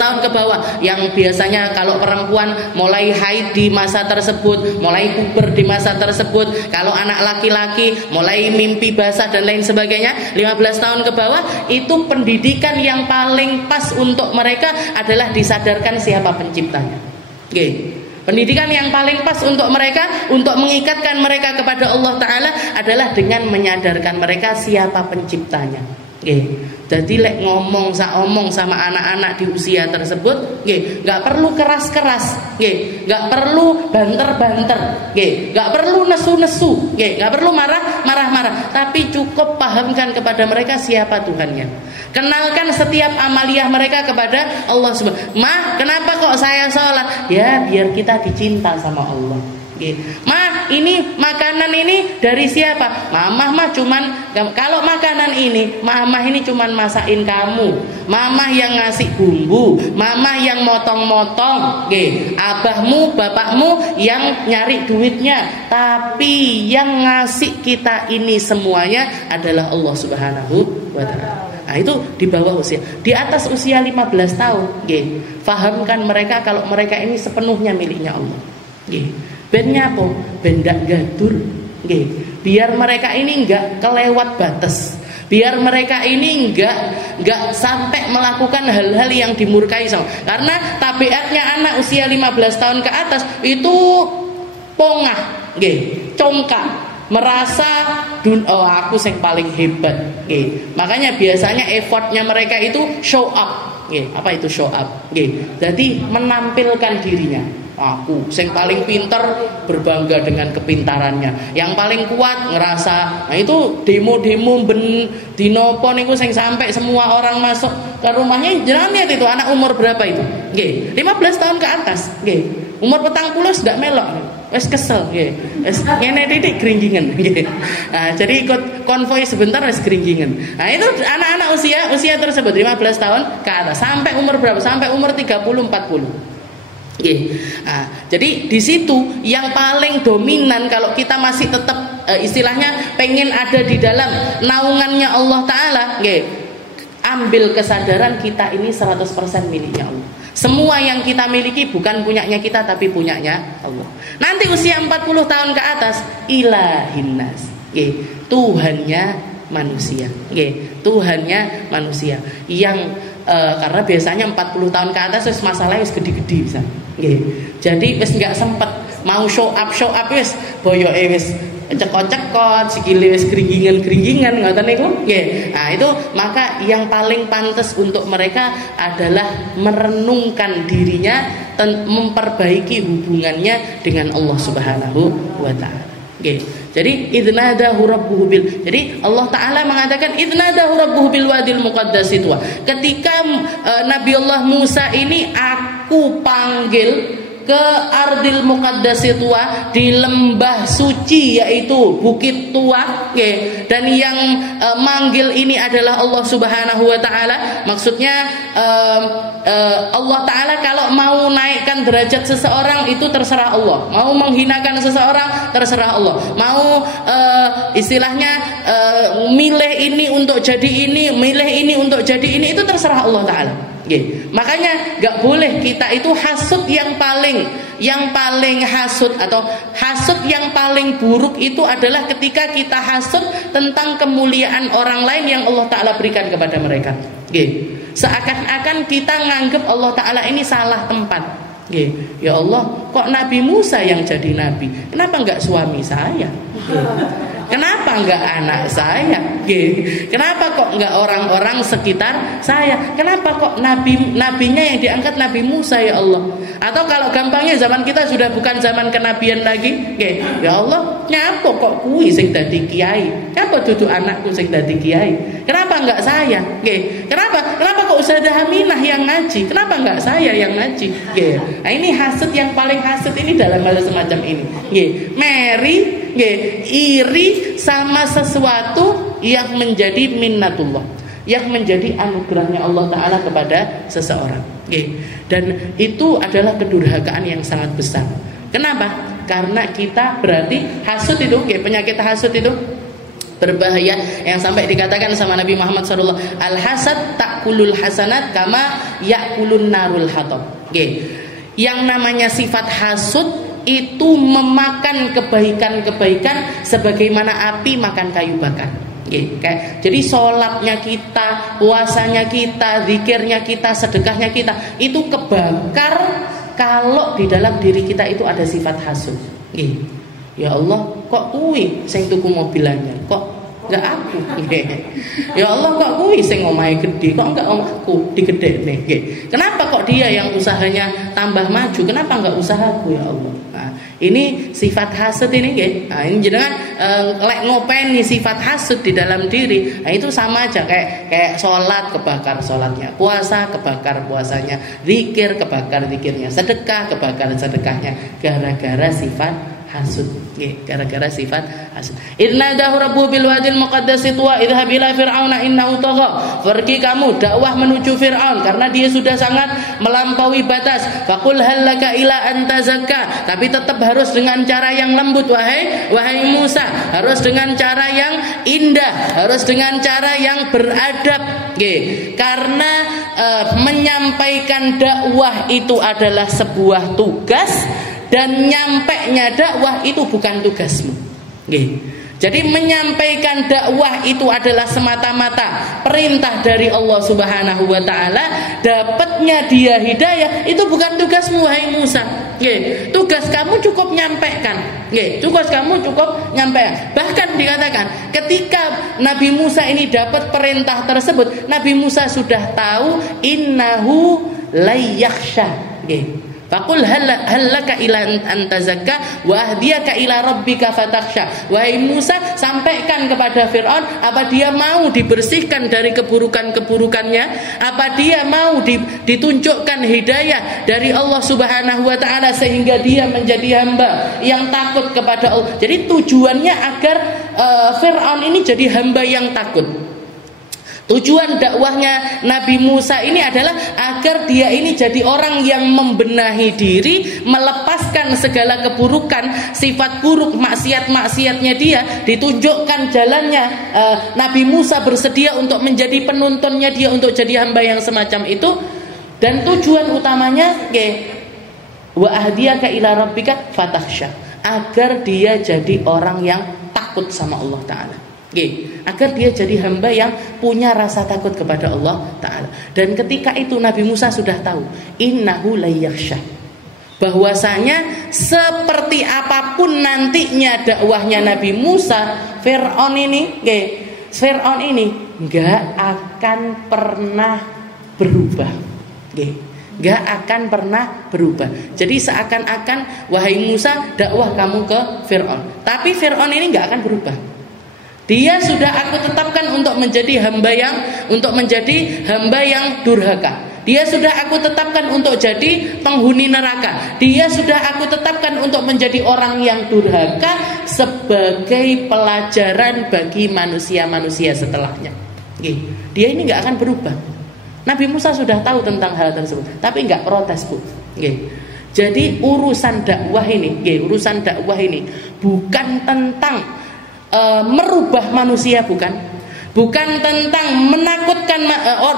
tahun ke bawah, yang biasanya kalau perempuan mulai haid di masa tersebut, mulai puber di masa tersebut. Kalau anak laki-laki mulai mimpi basah dan lain sebagainya. 15 tahun ke bawah itu pendidikan yang paling pas untuk mereka adalah disadarkan siapa penciptanya. Pendidikan yang paling pas untuk mereka, untuk mengikatkan mereka kepada Allah Ta'ala adalah dengan menyadarkan mereka siapa penciptanya. Jadi ngomong sama anak-anak di usia tersebut, nggak perlu keras-keras, nggak perlu banter-banter, nggak perlu nesu-nesu, nggak perlu marah-marah, tapi cukup pahamkan kepada mereka siapa Tuhannya. Kenalkan setiap amaliyah mereka kepada Allah Subhanahu. Ma, kenapa kok saya sholat? Ya, biar kita dicinta sama Allah. Ma, ini makanan ini dari siapa? Mamah mah cuman, kalau makanan ini mamah ini cuman masakin kamu. Mamah yang ngasih bumbu, mamah yang motong-motong. Abahmu, bapakmu yang nyari duitnya, tapi yang ngasih kita ini semuanya adalah Allah Subhanahu wa taala. Nah, itu di bawah usia. Di atas usia 15 tahun, fahamkan mereka kalau mereka ini sepenuhnya miliknya Allah. Bennya apa? Bendak gadur. Biar mereka ini enggak kelewat batas. Biar mereka ini enggak sampai melakukan hal-hal yang dimurkai sama. Karena tabiatnya anak usia 15 tahun ke atas itu pongah, congkak, merasa aku yang paling hebat. Makanya biasanya effortnya mereka itu show up. Apa itu show up? Jadi menampilkan dirinya. Aku yang paling pinter, berbangga dengan kepintarannya. Yang paling kuat ngerasa. Nah itu demo-demo dinopo niku sing sampai semua orang masuk ke rumahnya. Jangan lihat itu anak umur berapa itu? 15 tahun ke atas. Umur 40 sudah melok. Wes kesel, wes ngene titik keringgingan. Nah, jadi ikut konvoi sebentar wes keringgingan. Nah, itu anak-anak usia tersebut 15 tahun ke atas. Sampai umur berapa? Sampai umur 30-40. Nah, jadi di situ yang paling dominan kalau kita masih tetap istilahnya pengen ada di dalam naungannya Allah Ta'ala, ambil kesadaran kita ini 100% miliknya Allah. Semua yang kita miliki bukan punyanya kita, tapi punyanya Allah. Nanti usia 40 tahun ke atas, ilahinnas, Tuhannya manusia, Tuhannya manusia. Yang karena biasanya 40 tahun ke atas wis masalahnya wis gede-gede bisa. Jadi wis nggak sempet mau show up wis boyoke wis cekot-cekot, sikile wis keringgingan ngoten niku. Nah, itu maka yang paling pantas untuk mereka adalah merenungkan dirinya, memperbaiki hubungannya dengan Allah Subhanahu wa taala. Jadi idnadahu rabbuhu bil. Jadi Allah Taala mengatakan idnadahu rabbuhu bil wadil muqaddas itu. Ketika Nabi Allah Musa ini aku panggil ke Ardil Muqaddas Tua, di lembah suci yaitu Bukit Tua, dan yang manggil ini adalah Allah Subhanahu wa taala. Maksudnya Allah Taala kalau mau naikkan derajat seseorang itu terserah Allah, mau menghinakan seseorang terserah Allah, mau istilahnya milih ini untuk jadi ini, milih ini untuk jadi ini, itu terserah Allah Taala. Makanya nggak boleh kita itu hasud yang paling hasud atau hasud yang paling buruk itu adalah ketika kita hasud tentang kemuliaan orang lain yang Allah Ta'ala berikan kepada mereka. Seakan-akan kita nganggep Allah Ta'ala ini salah tempat. Ya Allah, kok Nabi Musa yang jadi nabi? Kenapa nggak suami saya? Kenapa enggak anak saya? Kenapa kok enggak orang-orang sekitar saya? Kenapa kok nabinya yang diangkat Nabi Musa ya Allah? Atau kalau gampangnya zaman kita sudah bukan zaman kenabian lagi, ya Allah, nyapa kok kuwi sing dadi kiai? Nyapa dudu anakku sing dadi kiai? Kenapa enggak saya? Nggih. Kenapa kok Ustazah Aminah yang ngaji? Kenapa enggak saya yang ngaji? Nggih. Nah, ini hasad yang paling hasad ini dalam hal semacam ini. Nggih. Mary nggih, iri sama sesuatu yang menjadi minnatullah, yang menjadi anugerahnya Allah Ta'ala kepada seseorang. Dan itu adalah kedurhakaan yang sangat besar. Kenapa? Karena kita berarti hasud itu, penyakit hasud itu berbahaya, yang sampai dikatakan sama Nabi Muhammad SAW, al-hasad ta'kulul hasanat kama ya'kulun narul hatab. Yang namanya sifat hasud itu memakan kebaikan-kebaikan sebagaimana api makan kayu bakar. Jadi sholatnya kita, puasanya kita, zikirnya kita, sedekahnya kita itu kebakar kalau di dalam diri kita itu ada sifat hasud. Ya Allah, kok kuwi sing tuku mobil anyar, kok enggak aku? Ya Allah, kok kuwi sing omahe gede, kok enggak omahku digedhekne? Kenapa kok dia yang usahanya tambah maju, kenapa enggak usahaku ya Allah? Nah, ini sifat hasud ini nggih. Nah, ini jenengan lek ngopeni sifat hasud di dalam diri. Nah, itu sama aja kayak salat kebakar salatnya, puasa kebakar puasanya, zikir kebakar zikirnya, sedekah kebakar sedekahnya gara-gara sifat hasud. Gara-gara sifat hasud. Inna dahu rabbu bil wadil muqaddasi tuwa idhhab ila fir'auna innahu tagha. Pergi kamu dakwah menuju Fir'aun karena dia sudah sangat melampaui batas. Faqul hal laka ila an tazakka. Tapi tetap harus dengan cara yang lembut wahai Musa, harus dengan cara yang indah, harus dengan cara yang beradab. Karena menyampaikan dakwah itu adalah sebuah tugas. Dan nyampainya dakwah itu bukan tugasmu. Jadi menyampaikan dakwah itu adalah semata-mata perintah dari Allah Subhanahu wa Ta'ala. Dapatnya dia hidayah itu bukan tugasmu wahai Musa. Tugas kamu cukup nyampaikan. Tugas kamu cukup nyampaikan. Bahkan dikatakan ketika Nabi Musa ini dapat perintah tersebut, Nabi Musa sudah tahu innahu layyakhsha. Faqul hallaka ila an tazakka wa ahdiyaka ila rabbika fatakhsha. Wahai Musa, sampaikan kepada Fir'aun, apa dia mau dibersihkan dari keburukan-keburukannya? Apa dia mau ditunjukkan hidayah dari Allah Subhanahu wa Ta'ala sehingga dia menjadi hamba yang takut kepada Allah. Jadi tujuannya agar Fir'aun ini jadi hamba yang takut. Tujuan dakwahnya Nabi Musa ini adalah agar dia ini jadi orang yang membenahi diri, melepaskan segala keburukan, sifat buruk, maksiat-maksiatnya dia, ditunjukkan jalannya. Nabi Musa bersedia untuk menjadi penuntunnya dia, untuk jadi hamba yang semacam itu. Dan tujuan utamanya wa ahdiyaka ila rabbika fatakhsha, agar dia jadi orang yang takut sama Allah Ta'ala. Agar dia jadi hamba yang punya rasa takut kepada Allah Ta'ala. Dan ketika itu Nabi Musa sudah tahu innahu layyakhsha, bahwasanya seperti apapun nantinya dakwahnya Nabi Musa, Fir'aun ini nggak akan pernah berubah. Nggak akan pernah berubah. Jadi seakan-akan wahai Musa, dakwah kamu ke Fir'aun, tapi Fir'aun ini nggak akan berubah. Dia sudah aku tetapkan untuk menjadi hamba yang durhaka. Dia sudah aku tetapkan untuk jadi penghuni neraka. Dia sudah aku tetapkan untuk menjadi orang yang durhaka sebagai pelajaran bagi manusia-manusia setelahnya. Dia ini nggak akan berubah. Nabi Musa sudah tahu tentang hal tersebut, tapi nggak protes, Bu. Jadi urusan dakwah ini bukan tentang merubah manusia, bukan tentang menakutkan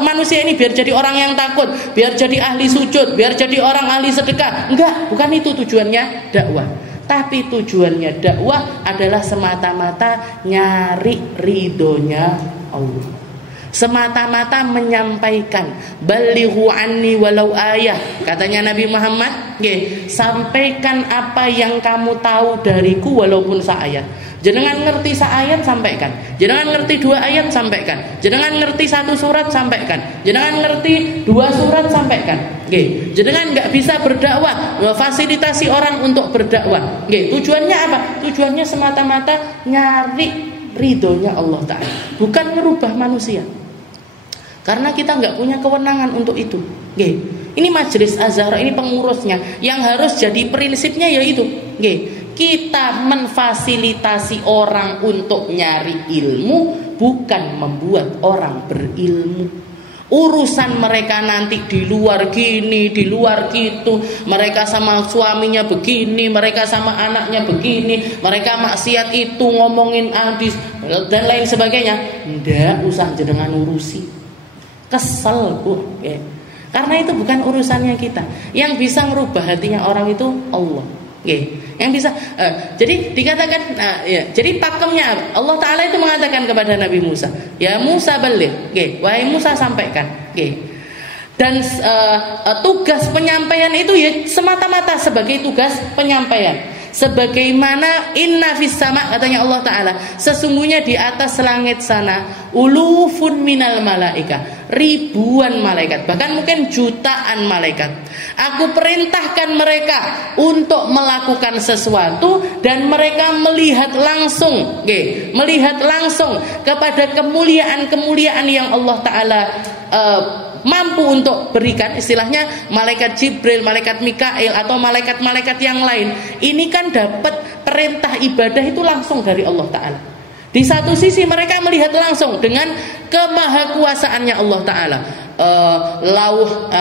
manusia ini biar jadi orang yang takut, biar jadi ahli sujud, biar jadi orang ahli sedekah. Enggak, bukan itu tujuannya dakwah. Tapi tujuannya dakwah adalah semata-mata nyari ridhonya Allah, semata-mata menyampaikan balighu anni walau ayah, katanya Nabi Muhammad, sampaikan apa yang kamu tahu dariku walaupun seayat. Jenengan ngerti ayat sampaikan. Jenengan ngerti 2 ayat sampaikan. Jenengan ngerti 1 surat sampaikan. Jenengan ngerti 2 surat sampaikan. Nggih. Jenengan nggak bisa berdakwah, fasilitasi orang untuk berdakwah. Nggih. Tujuannya apa? Tujuannya semata-mata nyari ridhonya Allah Ta'ala, bukan merubah manusia. Karena kita nggak punya kewenangan untuk itu. Nggih. Ini Majelis Azhar, ini pengurusnya yang harus jadi prinsipnya yaitu, nggih, kita memfasilitasi orang untuk nyari ilmu, bukan membuat orang berilmu. Urusan mereka nanti di luar gini, di luar gitu, mereka sama suaminya begini, mereka sama anaknya begini, mereka maksiat itu, ngomongin hadis dan lain sebagainya. Ndak usah jenengan urusi. Kesel, Bu. Karena itu bukan urusannya kita. Yang bisa merubah hatinya orang itu Allah. Yang bisa. Jadi dikatakan, jadi pakemnya Allah Ta'ala itu mengatakan kepada Nabi Musa, ya Musa baligh, wahai Musa sampaikan. Dan tugas penyampaian itu ya semata-mata sebagai tugas penyampaian. Sebagaimana inna fis sama, katanya Allah Ta'ala, sesungguhnya di atas langit sana ulufun minal malaika, ribuan malaikat, bahkan mungkin jutaan malaikat. Aku perintahkan mereka untuk melakukan sesuatu dan mereka melihat langsung, melihat langsung kepada kemuliaan-kemuliaan yang Allah Ta'ala mampu untuk berikan. Istilahnya malaikat Jibril, malaikat Mikail atau malaikat-malaikat yang lain, ini kan dapat perintah ibadah itu langsung dari Allah Ta'ala. Di satu sisi mereka melihat langsung dengan kemahakuasaannya Allah Ta'ala,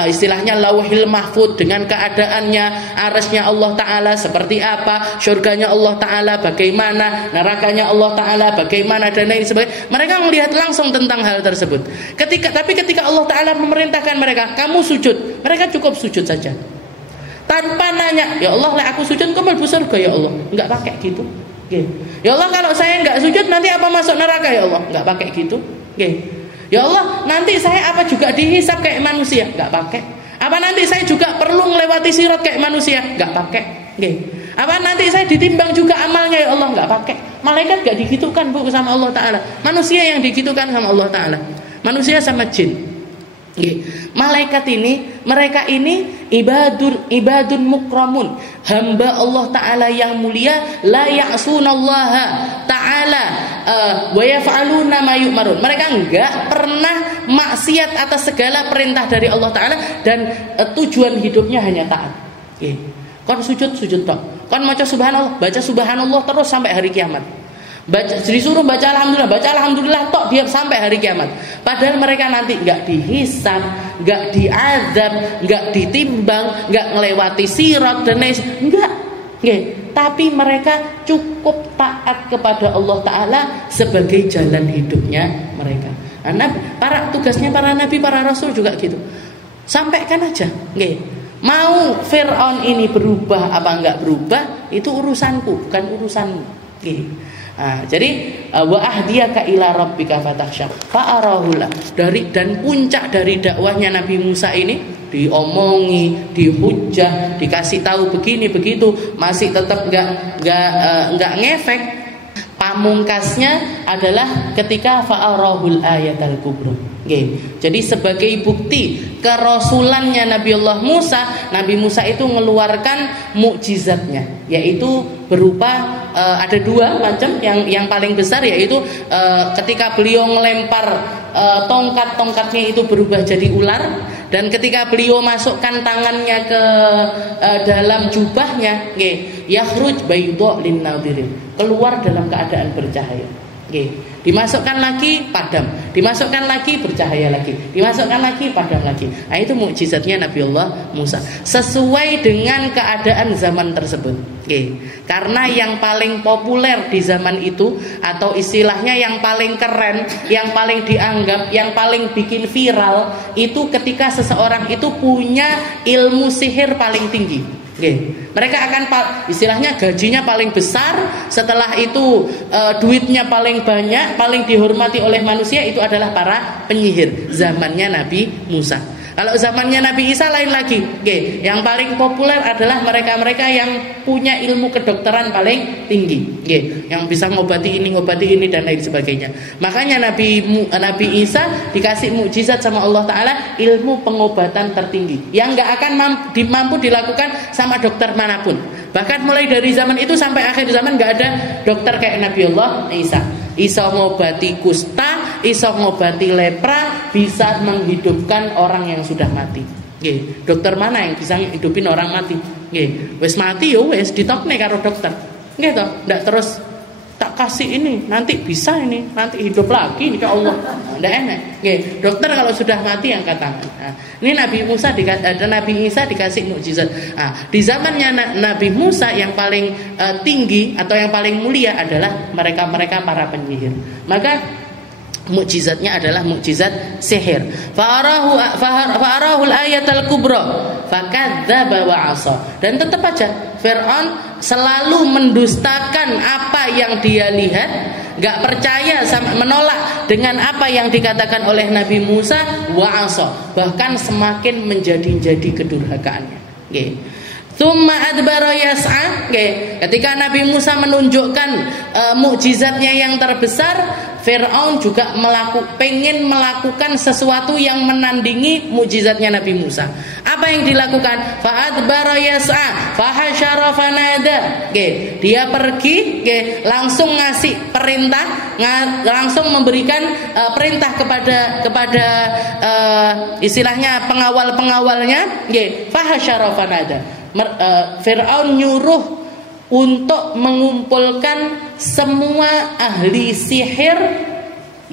istilahnya lauhil mahfud dengan keadaannya, arasnya Allah Ta'ala seperti apa, surganya Allah Ta'ala bagaimana, nerakanya Allah Ta'ala bagaimana, dan lain sebagainya. Mereka melihat langsung tentang hal tersebut. Tapi ketika Allah Ta'ala memerintahkan mereka, kamu sujud, mereka cukup sujud saja tanpa nanya, ya Allah, aku sujud kamu mlebu surga ya Allah. Enggak pakai gitu. Ya Allah, kalau saya enggak sujud nanti apa masuk neraka ya Allah? Enggak pakai gitu. Ya Allah, nanti saya apa juga dihisab kayak manusia? Enggak pakai. Apa nanti saya juga perlu melewati sirat kayak manusia? Enggak pakai. Apa nanti saya ditimbang juga amalnya ya Allah? Enggak pakai. Malaikat enggak digitukan, Bu, sama Allah Ta'ala. Manusia yang digitukan sama Allah Ta'ala. Manusia sama jin. Malaikat ini, mereka ini ibadun mukramun, hamba Allah Ta'ala yang mulia, la ya'sunallaha ta'ala wa yaf'aluna ma yu'marun. Mereka enggak pernah maksiat atas segala perintah dari Allah Ta'ala, dan tujuan hidupnya hanya taat. Kon sujud tok, kon baca subhanallah terus sampai hari kiamat. Disuruh baca alhamdulillah tok dia sampai hari kiamat. Padahal mereka nanti enggak dihisab, enggak diazab, enggak ditimbang, enggak ngelewati sirat dan lain enggak. Tapi mereka cukup taat kepada Allah Ta'ala sebagai jalan hidupnya mereka. Tugasnya para nabi, para rasul juga gitu. Sampaikan aja. Mau Fir'aun ini berubah apa enggak berubah, itu urusanku, bukan urusanmu. Jadi wa ahdiyaka ila rabbika fatakhsha fa'arahula, dan puncak dari dakwahnya Nabi Musa ini diomongi, dihujah, dikasih tahu begini begitu, masih tetap enggak ngefek. Pamungkasnya adalah ketika fa'arahul ayatal kubra. Jadi sebagai bukti kerasulannya Nabi Musa itu mengeluarkan mukjizatnya, yaitu berupa ada 2 macam. Yang paling besar yaitu ketika beliau melempar tongkatnya itu berubah jadi ular, dan ketika beliau masukkan tangannya ke dalam jubahnya, yakhruj bayda lin nadirin, keluar dalam keadaan bercahaya. Dimasukkan lagi padam, dimasukkan lagi bercahaya lagi, dimasukkan lagi padam lagi. Itu mukjizatnya Nabi Allah Musa sesuai dengan keadaan zaman tersebut. Karena yang paling populer di zaman itu, atau istilahnya yang paling keren, yang paling dianggap, yang paling bikin viral, itu ketika seseorang itu punya ilmu sihir paling tinggi. Mereka akan istilahnya gajinya paling besar. Setelah itu duitnya paling banyak, paling dihormati oleh manusia, itu adalah para penyihir zamannya Nabi Musa. Kalau zamannya Nabi Isa lain lagi. Nggih, yang paling populer adalah mereka-mereka yang punya ilmu kedokteran paling tinggi. Nggih, yang bisa ngobati ini dan lain sebagainya. Makanya Nabi Isa dikasih mukjizat sama Allah Taala ilmu pengobatan tertinggi yang nggak akan mampu dilakukan sama dokter manapun. Bahkan mulai dari zaman itu sampai akhir zaman nggak ada dokter kayak Nabi Allah Isa. Iso ngobati kusta, iso ngobati lepra, bisa menghidupkan orang yang sudah mati. Nggih, dokter mana yang bisa hidupin orang mati? Nggih, wis mati yo wis ditokne karo dokter. Nggih toh, ndak terus tak kasih ini, nanti bisa ini, nanti hidup lagi insyaallah. Ndak enak. Nggih, dokter kalau sudah mati angkat tangan. Nah, ini Nabi Isa dikasih mukjizat. Nah, di zamannya Nabi Musa yang paling tinggi atau yang paling mulia adalah mereka para penyihir. Maka mukjizatnya adalah mukjizat sihir. Fa'arahul ayatal kubra fakadzdzaba wa 'asa. Dan tetap aja Firaun selalu mendustakan apa yang dia lihat, enggak percaya sama menolak dengan apa yang dikatakan oleh Nabi Musa wa 'asa. Bahkan semakin menjadi kedurhakaannya. Nggih. Tsumma adbara yas'a. Ketika Nabi Musa menunjukkan mukjizatnya yang terbesar, Firaun juga pengen melakukan sesuatu yang menandingi mukjizatnya Nabi Musa. Apa yang dilakukan? Fa adbara yas'a fahasyara fanada. Dia pergi, langsung ngasih perintah, langsung memberikan perintah kepada istilahnya pengawal-pengawalnya, fahasyara fanada. Firaun nyuruh untuk mengumpulkan semua ahli sihir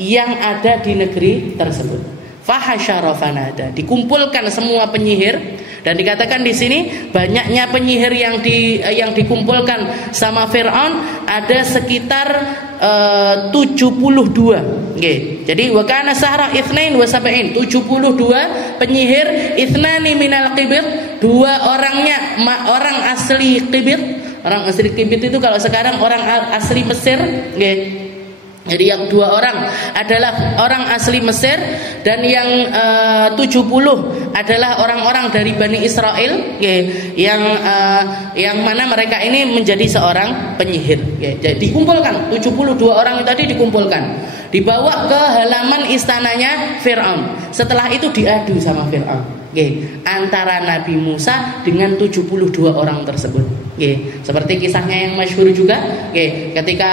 yang ada di negeri tersebut. Fahasyara fanada, dikumpulkan semua penyihir. Dan dikatakan di sini banyaknya penyihir yang dikumpulkan sama Firaun ada sekitar 72. Jadi wa kana sahra 72 penyihir, ithnani minal qibit, dua orangnya orang asli qibit. Orang asli qibit itu kalau sekarang orang asli Mesir, Jadi yang 2 orang adalah orang asli Mesir dan yang 70 adalah orang-orang dari Bani Israel, yang mana mereka ini menjadi seorang penyihir. Jadi dikumpulkan 72 orang itu tadi dikumpulkan, dibawa ke halaman istananya Firaun. Setelah itu diadu sama Firaun. Antara Nabi Musa dengan 72 orang tersebut. Seperti kisahnya yang masyhur juga, ketika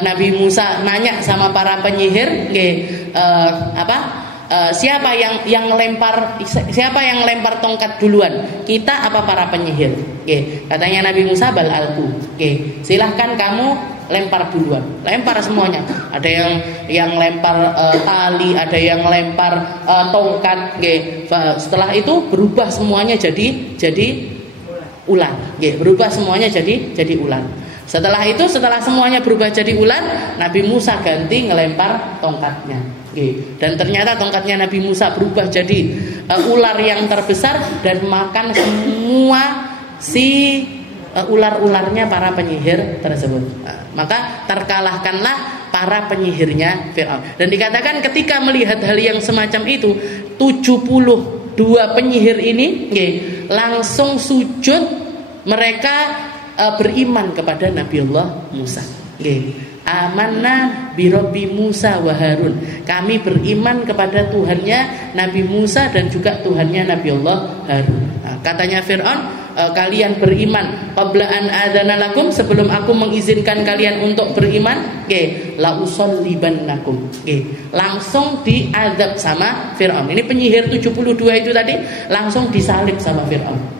Nabi Musa nanya sama para penyihir, siapa yang lempar tongkat duluan, kita apa para penyihir? Katanya Nabi Musa, bal alku. Silahkan kamu lempar duluan, lempar semuanya. Ada yang lempar tali, ada yang lempar tongkat. Setelah itu berubah semuanya jadi ular. Berubah semuanya jadi ular. Setelah itu, setelah semuanya berubah jadi ular, Nabi Musa ganti ngelempar tongkatnya. Dan ternyata tongkatnya Nabi Musa berubah jadi ular yang terbesar dan makan semua ular-ularnya para penyihir tersebut. Maka terkalahkanlah para penyihirnya Firaun. Dan dikatakan ketika melihat hal yang semacam itu, 72 penyihir ini langsung sujud, mereka beriman kepada Nabi Allah Musa. Amanna bi Rabbi Musa wa Harun. Kami beriman kepada Tuhannya Nabi Musa dan juga Tuhannya Nabi Allah Harun. Katanya Firaun, kalian beriman qabla an adzana lakum, sebelum aku mengizinkan kalian untuk beriman, la usallibannakum. Langsung diazab sama Firaun. Ini penyihir 72 itu tadi langsung disalib sama Firaun.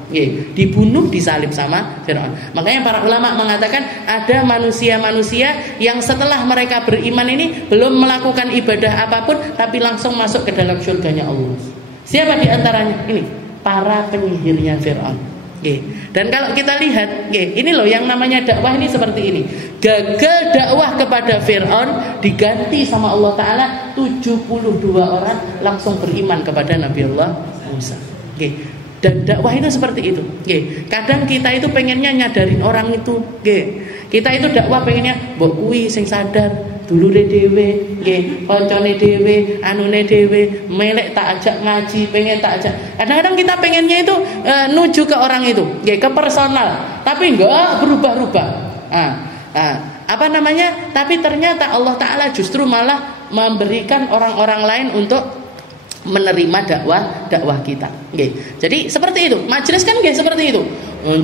Dibunuh, disalib sama Firaun. Makanya para ulama mengatakan ada manusia-manusia yang setelah mereka beriman ini belum melakukan ibadah apapun tapi langsung masuk ke dalam surganya Allah. Siapa di antaranya? Ini para penyihirnya Firaun. Dan kalau kita lihat, ini loh yang namanya dakwah ini seperti ini. Gagal dakwah kepada Firaun diganti sama Allah Ta'ala 72 orang langsung beriman kepada Nabi Allah Musa. Dan dakwah itu seperti itu. Kadang kita itu pengennya nyadarin orang itu. Kita itu dakwah pengennya mbok kuwi sing sadar, dulure dhewe, nggih, kancane dhewe, anune dhewe, melek tak ajak ngaji, pengen tak ajak. Kadang-kadang kita pengennya itu nuju ke orang itu, nggih, ke personal, tapi enggak berubah-ubah. Apa namanya? Tapi ternyata Allah Ta'ala justru malah memberikan orang-orang lain untuk menerima dakwah kita. Nggih. Jadi seperti itu. Majelis kan nggih seperti itu.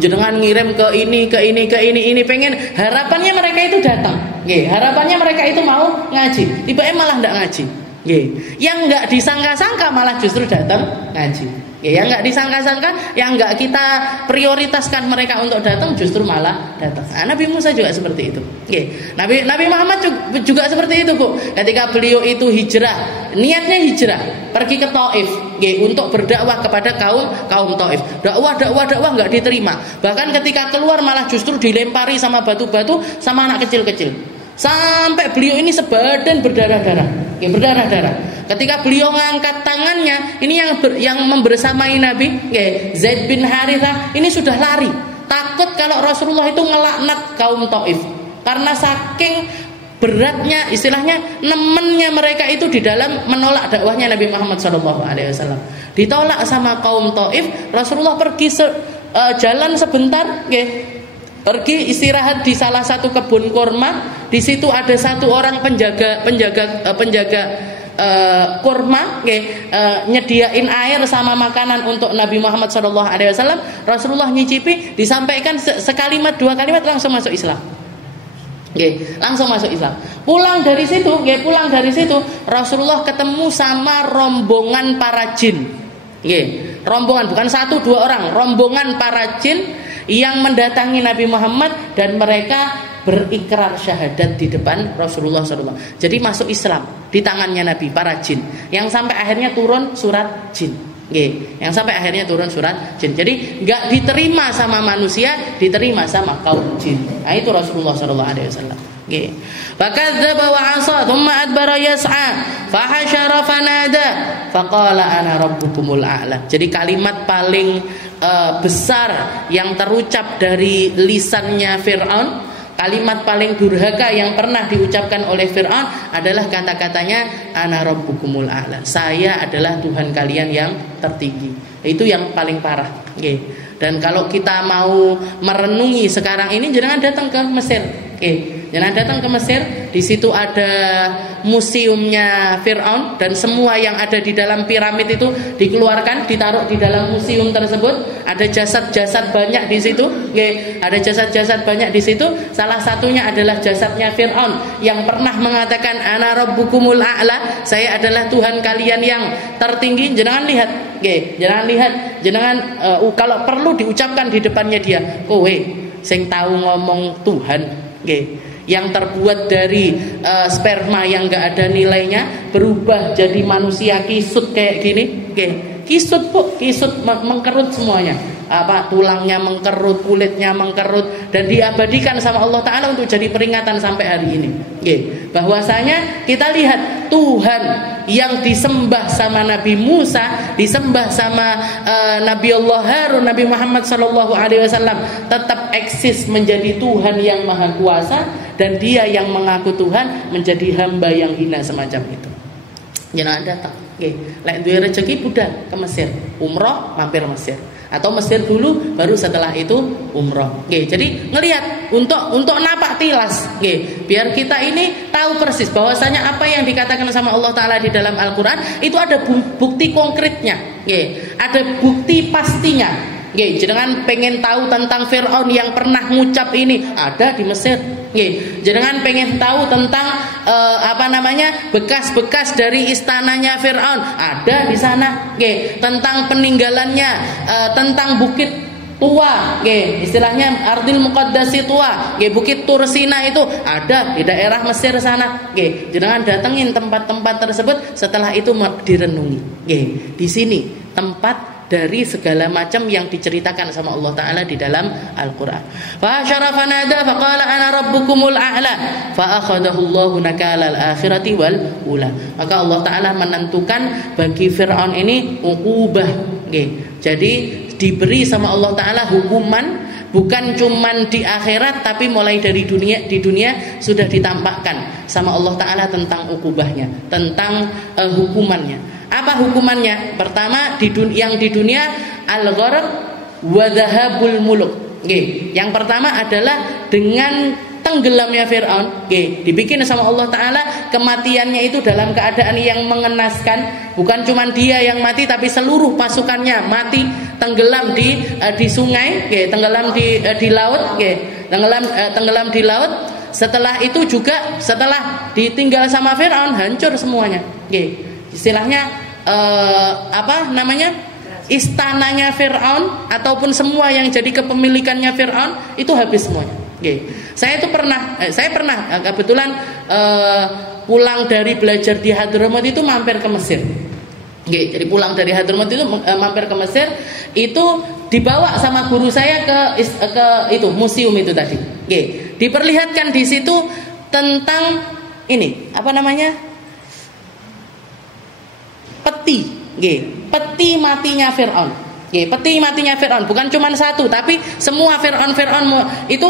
Jenengan ngirim ke ini pengen harapannya mereka itu datang. Nggih. Harapannya mereka itu mau ngaji. Tiba-tiba malah enggak ngaji. Nggih. Yang enggak disangka-sangka malah justru datang ngaji. Ya, yang nggak disangka-sangka, yang nggak kita prioritaskan mereka untuk datang, justru malah datang. Nabi Musa juga seperti itu. Nabi Muhammad juga seperti itu, Bu. Ketika beliau itu hijrah, niatnya hijrah, pergi ke Taif, untuk berdakwah kepada kaum Taif. Dakwah nggak diterima. Bahkan ketika keluar malah justru dilempari sama batu-batu sama anak kecil-kecil. Sampai beliau ini sebadan berdarah-darah. Ketika beliau mengangkat tangannya, ini yang membersamai Nabi, Zaid bin Harithah, ini sudah lari. Takut kalau Rasulullah itu ngelaknat kaum Taif. Karena saking beratnya, istilahnya nemennya mereka itu di dalam menolak dakwahnya Nabi Muhammad SAW. Ditolak sama kaum Taif, Rasulullah pergi jalan sebentar, pergi istirahat di salah satu kebun kurma. Di situ ada satu orang penjaga kurma, nyediain air sama makanan untuk Nabi Muhammad SAW. Rasulullah nyicipi, disampaikan sekalimat dua kalimat langsung masuk Islam. Langsung masuk Islam. Pulang dari situ, Rasulullah ketemu sama rombongan para jin. Rombongan, bukan satu dua orang, rombongan para jin yang mendatangi Nabi Muhammad dan mereka berikrar syahadat di depan Rasulullah SAW. Jadi masuk Islam di tangannya Nabi, para jin, yang sampai akhirnya turun surat jin. Jadi nggak diterima sama manusia, diterima sama kaum jin. Nah, itu Rasulullah SAW. Fakadzdzaba wa 'asa tsumma adbara yas'a fahasyara fanada faqala ana rabbukumul a'la. Jadi kalimat paling besar yang terucap dari lisannya Fir'aun, kalimat paling durhaka yang pernah diucapkan oleh Fir'aun adalah kata-katanya ana rabbukumul a'la. Saya adalah Tuhan kalian yang tertinggi. Itu yang paling parah. Dan kalau kita mau merenungi sekarang ini, jangan datang ke Mesir. Jangan datang ke Mesir. Di situ ada museumnya Fir'aun dan semua yang ada di dalam piramid itu dikeluarkan, ditaruh di dalam museum tersebut. Ada jasad-jasad banyak di situ. Ada jasad-jasad banyak di situ. Salah satunya adalah jasadnya Fir'aun yang pernah mengatakan ana rabbukumul a'la. Saya adalah Tuhan kalian yang tertinggi. Jangan lihat. Jangan kalau perlu diucapkan di depannya dia, kowe sing tahu ngomong Tuhan, yang terbuat dari sperma yang gak ada nilainya, berubah jadi manusia kisut kayak gini, kisut mengkerut semuanya, tulangnya mengkerut, kulitnya mengkerut, dan diabadikan sama Allah Ta'ala untuk jadi peringatan sampai hari ini. Bahwasanya kita lihat Tuhan yang disembah sama Nabi Musa, disembah sama Nabi Allah Harun, Nabi Muhammad SAW, tetap eksis menjadi Tuhan yang maha kuasa, dan dia yang mengaku Tuhan menjadi hamba yang hina semacam itu. Jangan datang. Lek duwe rezeki budal ke Mesir, umroh mampir Mesir, atau Mesir dulu baru setelah itu umroh. Jadi ngelihat untuk napak tilas, biar kita ini tahu persis bahwasanya apa yang dikatakan sama Allah Ta'ala di dalam Al-Quran itu ada bukti konkretnya, ada bukti pastinya. Jangan pengen tahu tentang Fir'aun yang pernah ngucap ini, ada di Mesir. Jangan pengen tahu tentang bekas-bekas dari istananya Fir'aun, ada di sana. Tentang peninggalannya, tentang bukit tua, istilahnya Ardil Muqaddasi tua, Bukit Tursina itu ada di daerah Mesir sana. Jangan datengin tempat-tempat tersebut, setelah itu direnungi. Di sini tempat dari segala macam yang diceritakan sama Allah Ta'ala di dalam Al-Quran. Fahasyara fanada faqala ana rabbukumul a'la fa'akhadahu Allahu nakala al-akhirati wal ula. Maka Allah Ta'ala menentukan bagi Fir'aun ini uqubah. Jadi diberi sama Allah Ta'ala hukuman bukan cuman di akhirat, tapi mulai dari dunia, di dunia sudah ditampakkan sama Allah Ta'ala tentang ukubahnya, tentang hukumannya. Apa hukumannya? Pertama, yang di dunia al-gharq wa dhahabul muluk. Yang pertama adalah dengan tenggelamnya Fir'aun. Dibikin sama Allah Ta'ala kematiannya itu dalam keadaan yang mengenaskan. Bukan cuma dia yang mati, tapi seluruh pasukannya mati, tenggelam di sungai, tenggelam di laut, tenggelam di laut. Setelah itu juga, setelah ditinggal sama Fir'aun, hancur semuanya. Istilahnya istananya Fir'aun ataupun semua yang jadi kepemilikannya Fir'aun itu habis semuanya. Saya pernah kebetulan pulang dari belajar di Hadramaut itu mampir ke Mesir. Jadi pulang dari Hadramaut itu mampir ke Mesir, itu dibawa sama guru saya ke itu museum itu tadi. Diperlihatkan di situ tentang ini peti, peti matinya Fir'aun. Peti matinya Fir'aun bukan cuma satu, tapi semua Fir'aun itu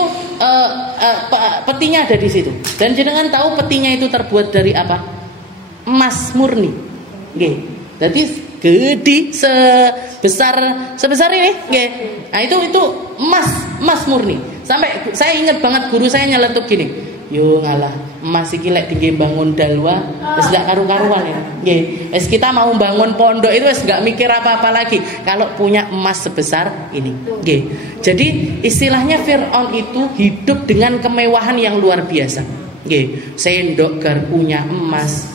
petinya ada di situ. Dan jenengan tahu petinya itu terbuat dari apa? Emas murni. Jadi gede sebesar ini. Nah itu emas murni. Sampai saya ingat banget guru saya nyeletuk gini. Yo ngalah, emas iki lek tinggi bangun dalwa wis gak karu-karuan ya. Wis kita mau bangun pondok itu wis gak mikir apa-apa lagi kalau punya emas sebesar ini. Jadi istilahnya Fir'aun itu hidup dengan kemewahan yang luar biasa. Sendok garpunya emas.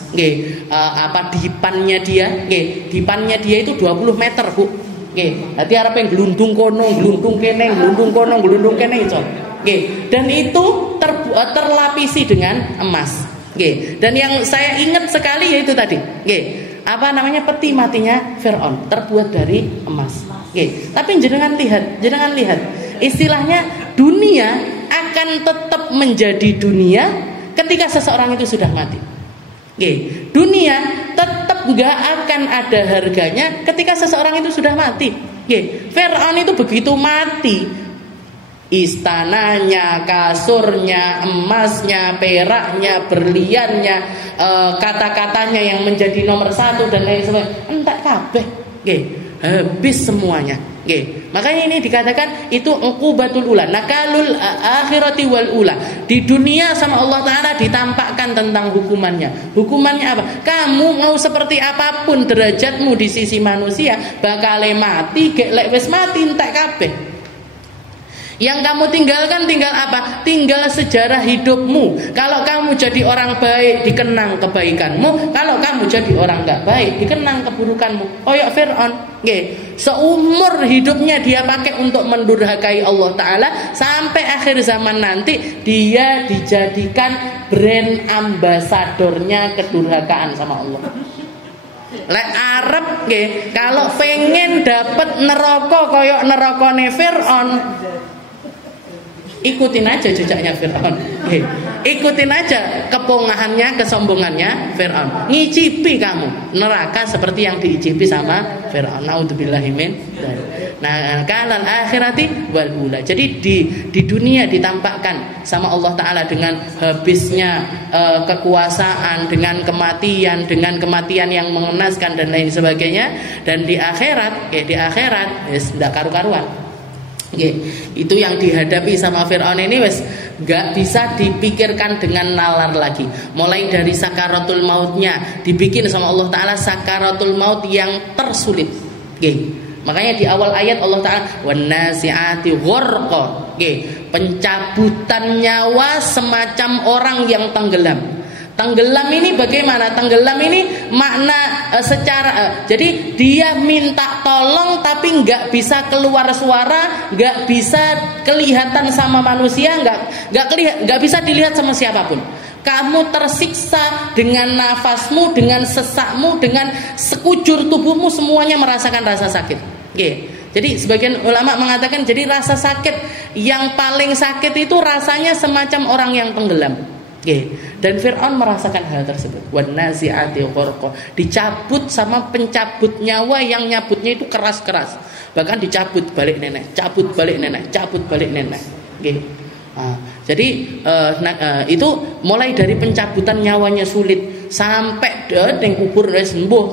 Dipannya dia itu 20 meter, Bu. Nanti arep glundung kono, glundung kene, glundung kene iso. Dan itu terlapisi dengan emas. Dan yang saya ingat sekali yaitu tadi, peti matinya Fir'aun terbuat dari emas. Tapi jangan lihat, istilahnya dunia akan tetap menjadi dunia ketika seseorang itu sudah mati. Dunia tetap gak akan ada harganya ketika seseorang itu sudah mati. Fir'aun itu begitu mati, istananya, kasurnya, emasnya, peraknya, berliannya, kata-katanya yang menjadi nomor 1 dan lain sebagainya, entek kabeh, habis semuanya. Makanya ini dikatakan itu uqubatul ula, nakalul akhirati wal ula. Di dunia sama Allah Ta'ala ditampakkan tentang hukumannya. Hukumannya apa? Kamu mau seperti apapun derajatmu di sisi manusia, bakal mati, lek wis mati entek kabeh. Yang kamu tinggalkan tinggal apa? Tinggal sejarah hidupmu. Kalau kamu jadi orang baik, dikenang kebaikanmu. Kalau kamu jadi orang gak baik, dikenang keburukanmu. Kayak Fir'aun, seumur hidupnya dia pakai untuk mendurhakai Allah Ta'ala. Sampai akhir zaman nanti dia dijadikan brand ambasadornya kedurhakaan sama Allah. Lek Arab kalau pengen dapat neraka koyok nerakane Fir'aun, ikutin aja jejaknya Fir'aun. Ikutin aja kepongahannya, kesombongannya Fir'aun. Ngicipi kamu neraka seperti yang diicipi sama Fir'aun. Naudzubillahi min dzalik. Nah, kalal akhirati wal ula. Jadi di dunia ditampakkan sama Allah Ta'ala dengan habisnya kekuasaan, dengan kematian yang mengenaskan dan lain sebagainya. Dan di akhirat tidak karu-karuan. Itu yang dihadapi sama Fir'aun ini wes gak bisa dipikirkan dengan nalar lagi. Mulai dari sakaratul mautnya, dibikin sama Allah Ta'ala sakaratul maut yang tersulit. Makanya di awal ayat Allah Ta'ala wan nasi'ati gharqa, pencabutan nyawa semacam orang yang tenggelam. Tenggelam ini bagaimana? Tenggelam ini makna jadi dia minta tolong tapi nggak bisa keluar suara, nggak bisa kelihatan sama manusia, nggak bisa dilihat sama siapapun. Kamu tersiksa dengan nafasmu, dengan sesakmu, dengan sekujur tubuhmu, semuanya merasakan rasa sakit. Jadi sebagian ulama mengatakan jadi rasa sakit yang paling sakit itu rasanya semacam orang yang tenggelam. Dan Fir'aun merasakan hal tersebut. Wan nazi'ati gharqa. Dicabut sama pencabut nyawa yang nyabutnya itu keras-keras. Bahkan dicabut balik nenek, cabut balik nenek, cabut balik nenek. Jadi itu mulai dari pencabutan nyawanya sulit sampai yang kubur sembuh.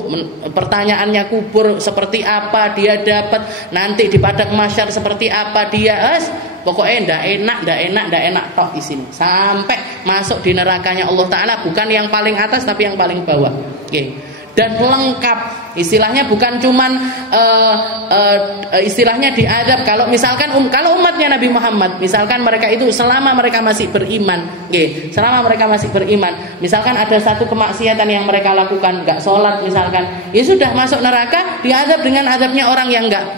Pertanyaannya kubur seperti apa dia dapat, nanti di padang mahsyar seperti apa dia, pokoknya ndak enak toh di sini sampai masuk di nerakanya Allah Taala, bukan yang paling atas tapi yang paling bawah. Dan lengkap, istilahnya bukan cuman istilahnya diadab. Kalau misalkan kalau umatnya Nabi Muhammad, misalkan mereka itu selama mereka masih beriman, selama mereka masih beriman, misalkan ada satu kemaksiatan yang mereka lakukan, nggak sholat misalkan, ya sudah masuk neraka, diadab dengan adabnya orang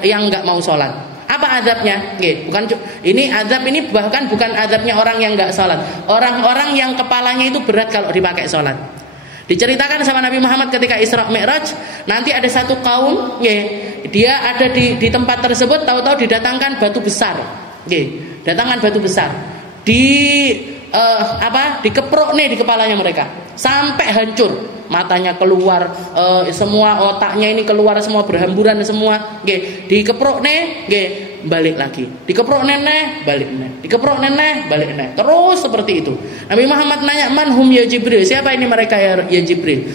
yang nggak mau sholat. Apa adabnya? Bukan ini adab ini bahkan bukan adabnya orang yang nggak sholat, orang-orang yang kepalanya itu berat kalau dipakai sholat. Diceritakan sama Nabi Muhammad ketika Isra Mi'raj, nanti ada satu kaum, dia ada di tempat tersebut, tahu-tahu didatangkan batu besar, datangkan batu besar, dikeprok nih di kepalanya mereka, sampai hancur, matanya keluar, semua otaknya ini keluar semua, berhamburan semua, dikeprok nih, balik lagi, dikeprok nenek, balik nenek, dikeprok nenek, balik nenek, terus seperti itu. Nabi Muhammad nanya, manhum ya Jibril, siapa ini mereka ya Jibril?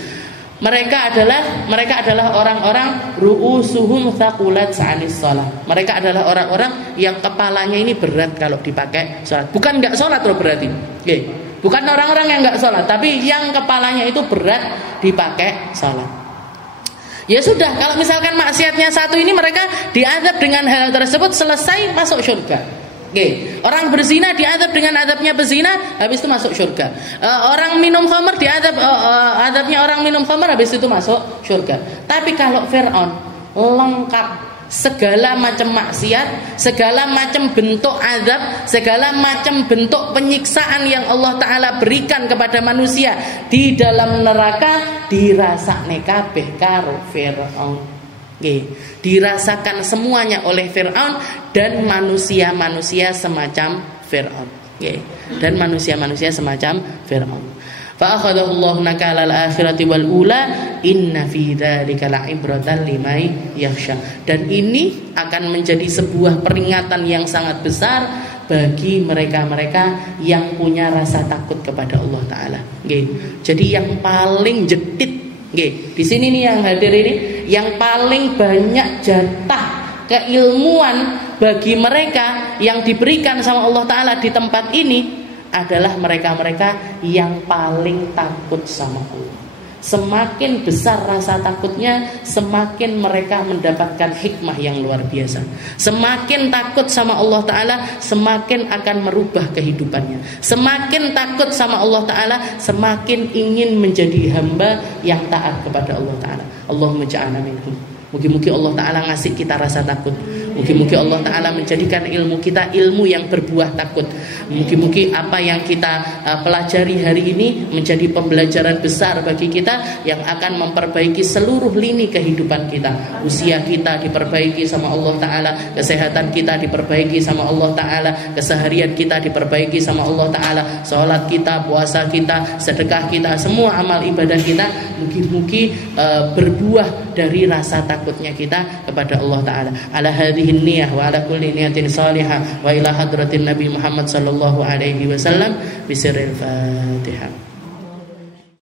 Mereka adalah orang-orang ru'usuhum thaqulat sa'anis shalah. Mereka adalah orang-orang yang kepalanya ini berat kalau dipakai sholat. Bukan nggak sholat loh berarti. Bukan orang-orang yang nggak sholat, tapi yang kepalanya itu berat dipakai sholat. Ya sudah, kalau misalkan maksiatnya satu ini, mereka diadab dengan hal tersebut, selesai masuk surga. Orang berzina diadab dengan adabnya berzina, habis itu masuk surga. Orang minum khamr diadab adabnya orang minum khamr, habis itu masuk surga. Tapi kalau Fir'aun lengkap, segala macam maksiat, segala macam bentuk azab, segala macam bentuk penyiksaan yang Allah Ta'ala berikan kepada manusia di dalam neraka, dirasakne kabeh karo Fir'aun. Dirasakan semuanya oleh Fir'aun dan manusia-manusia semacam Fir'aun. Dan manusia-manusia semacam Fir'aun. Fa akhadahu Allah nakala al-akhirati wal ula inna fi dzalika la'ibratan liman yakhsha. Dan ini akan menjadi sebuah peringatan yang sangat besar bagi mereka-mereka yang punya rasa takut kepada Allah Ta'ala. Jadi yang paling jedit, di sini nih yang hadir ini, yang paling banyak jatah keilmuan bagi mereka yang diberikan sama Allah Ta'ala di tempat ini adalah mereka-mereka yang paling takut sama Allah. Semakin besar rasa takutnya, semakin mereka mendapatkan hikmah yang luar biasa. Semakin takut sama Allah Ta'ala, semakin akan merubah kehidupannya. Semakin takut sama Allah Ta'ala, semakin ingin menjadi hamba yang taat kepada Allah Ta'ala. Allahumma ja'alna minhum. Mungkin Allah Ta'ala ngasih kita rasa takut. Mungkin Allah Ta'ala menjadikan ilmu kita ilmu yang berbuah takut. Mungkin apa yang kita pelajari hari ini menjadi pembelajaran besar bagi kita yang akan memperbaiki seluruh lini kehidupan kita. Usia kita diperbaiki sama Allah Ta'ala, kesehatan kita diperbaiki sama Allah Ta'ala, keseharian kita diperbaiki sama Allah Ta'ala, sholat kita, puasa kita, sedekah kita, semua amal ibadah kita mungkin berbuah dari rasa takutnya kita kepada Allah Ta'ala. Ala hadhihi niyah wa ala kulli niyatin salihah wa ila hadratin Nabi Muhammad sallallahu alaihi wasallam bisirril Fatihah.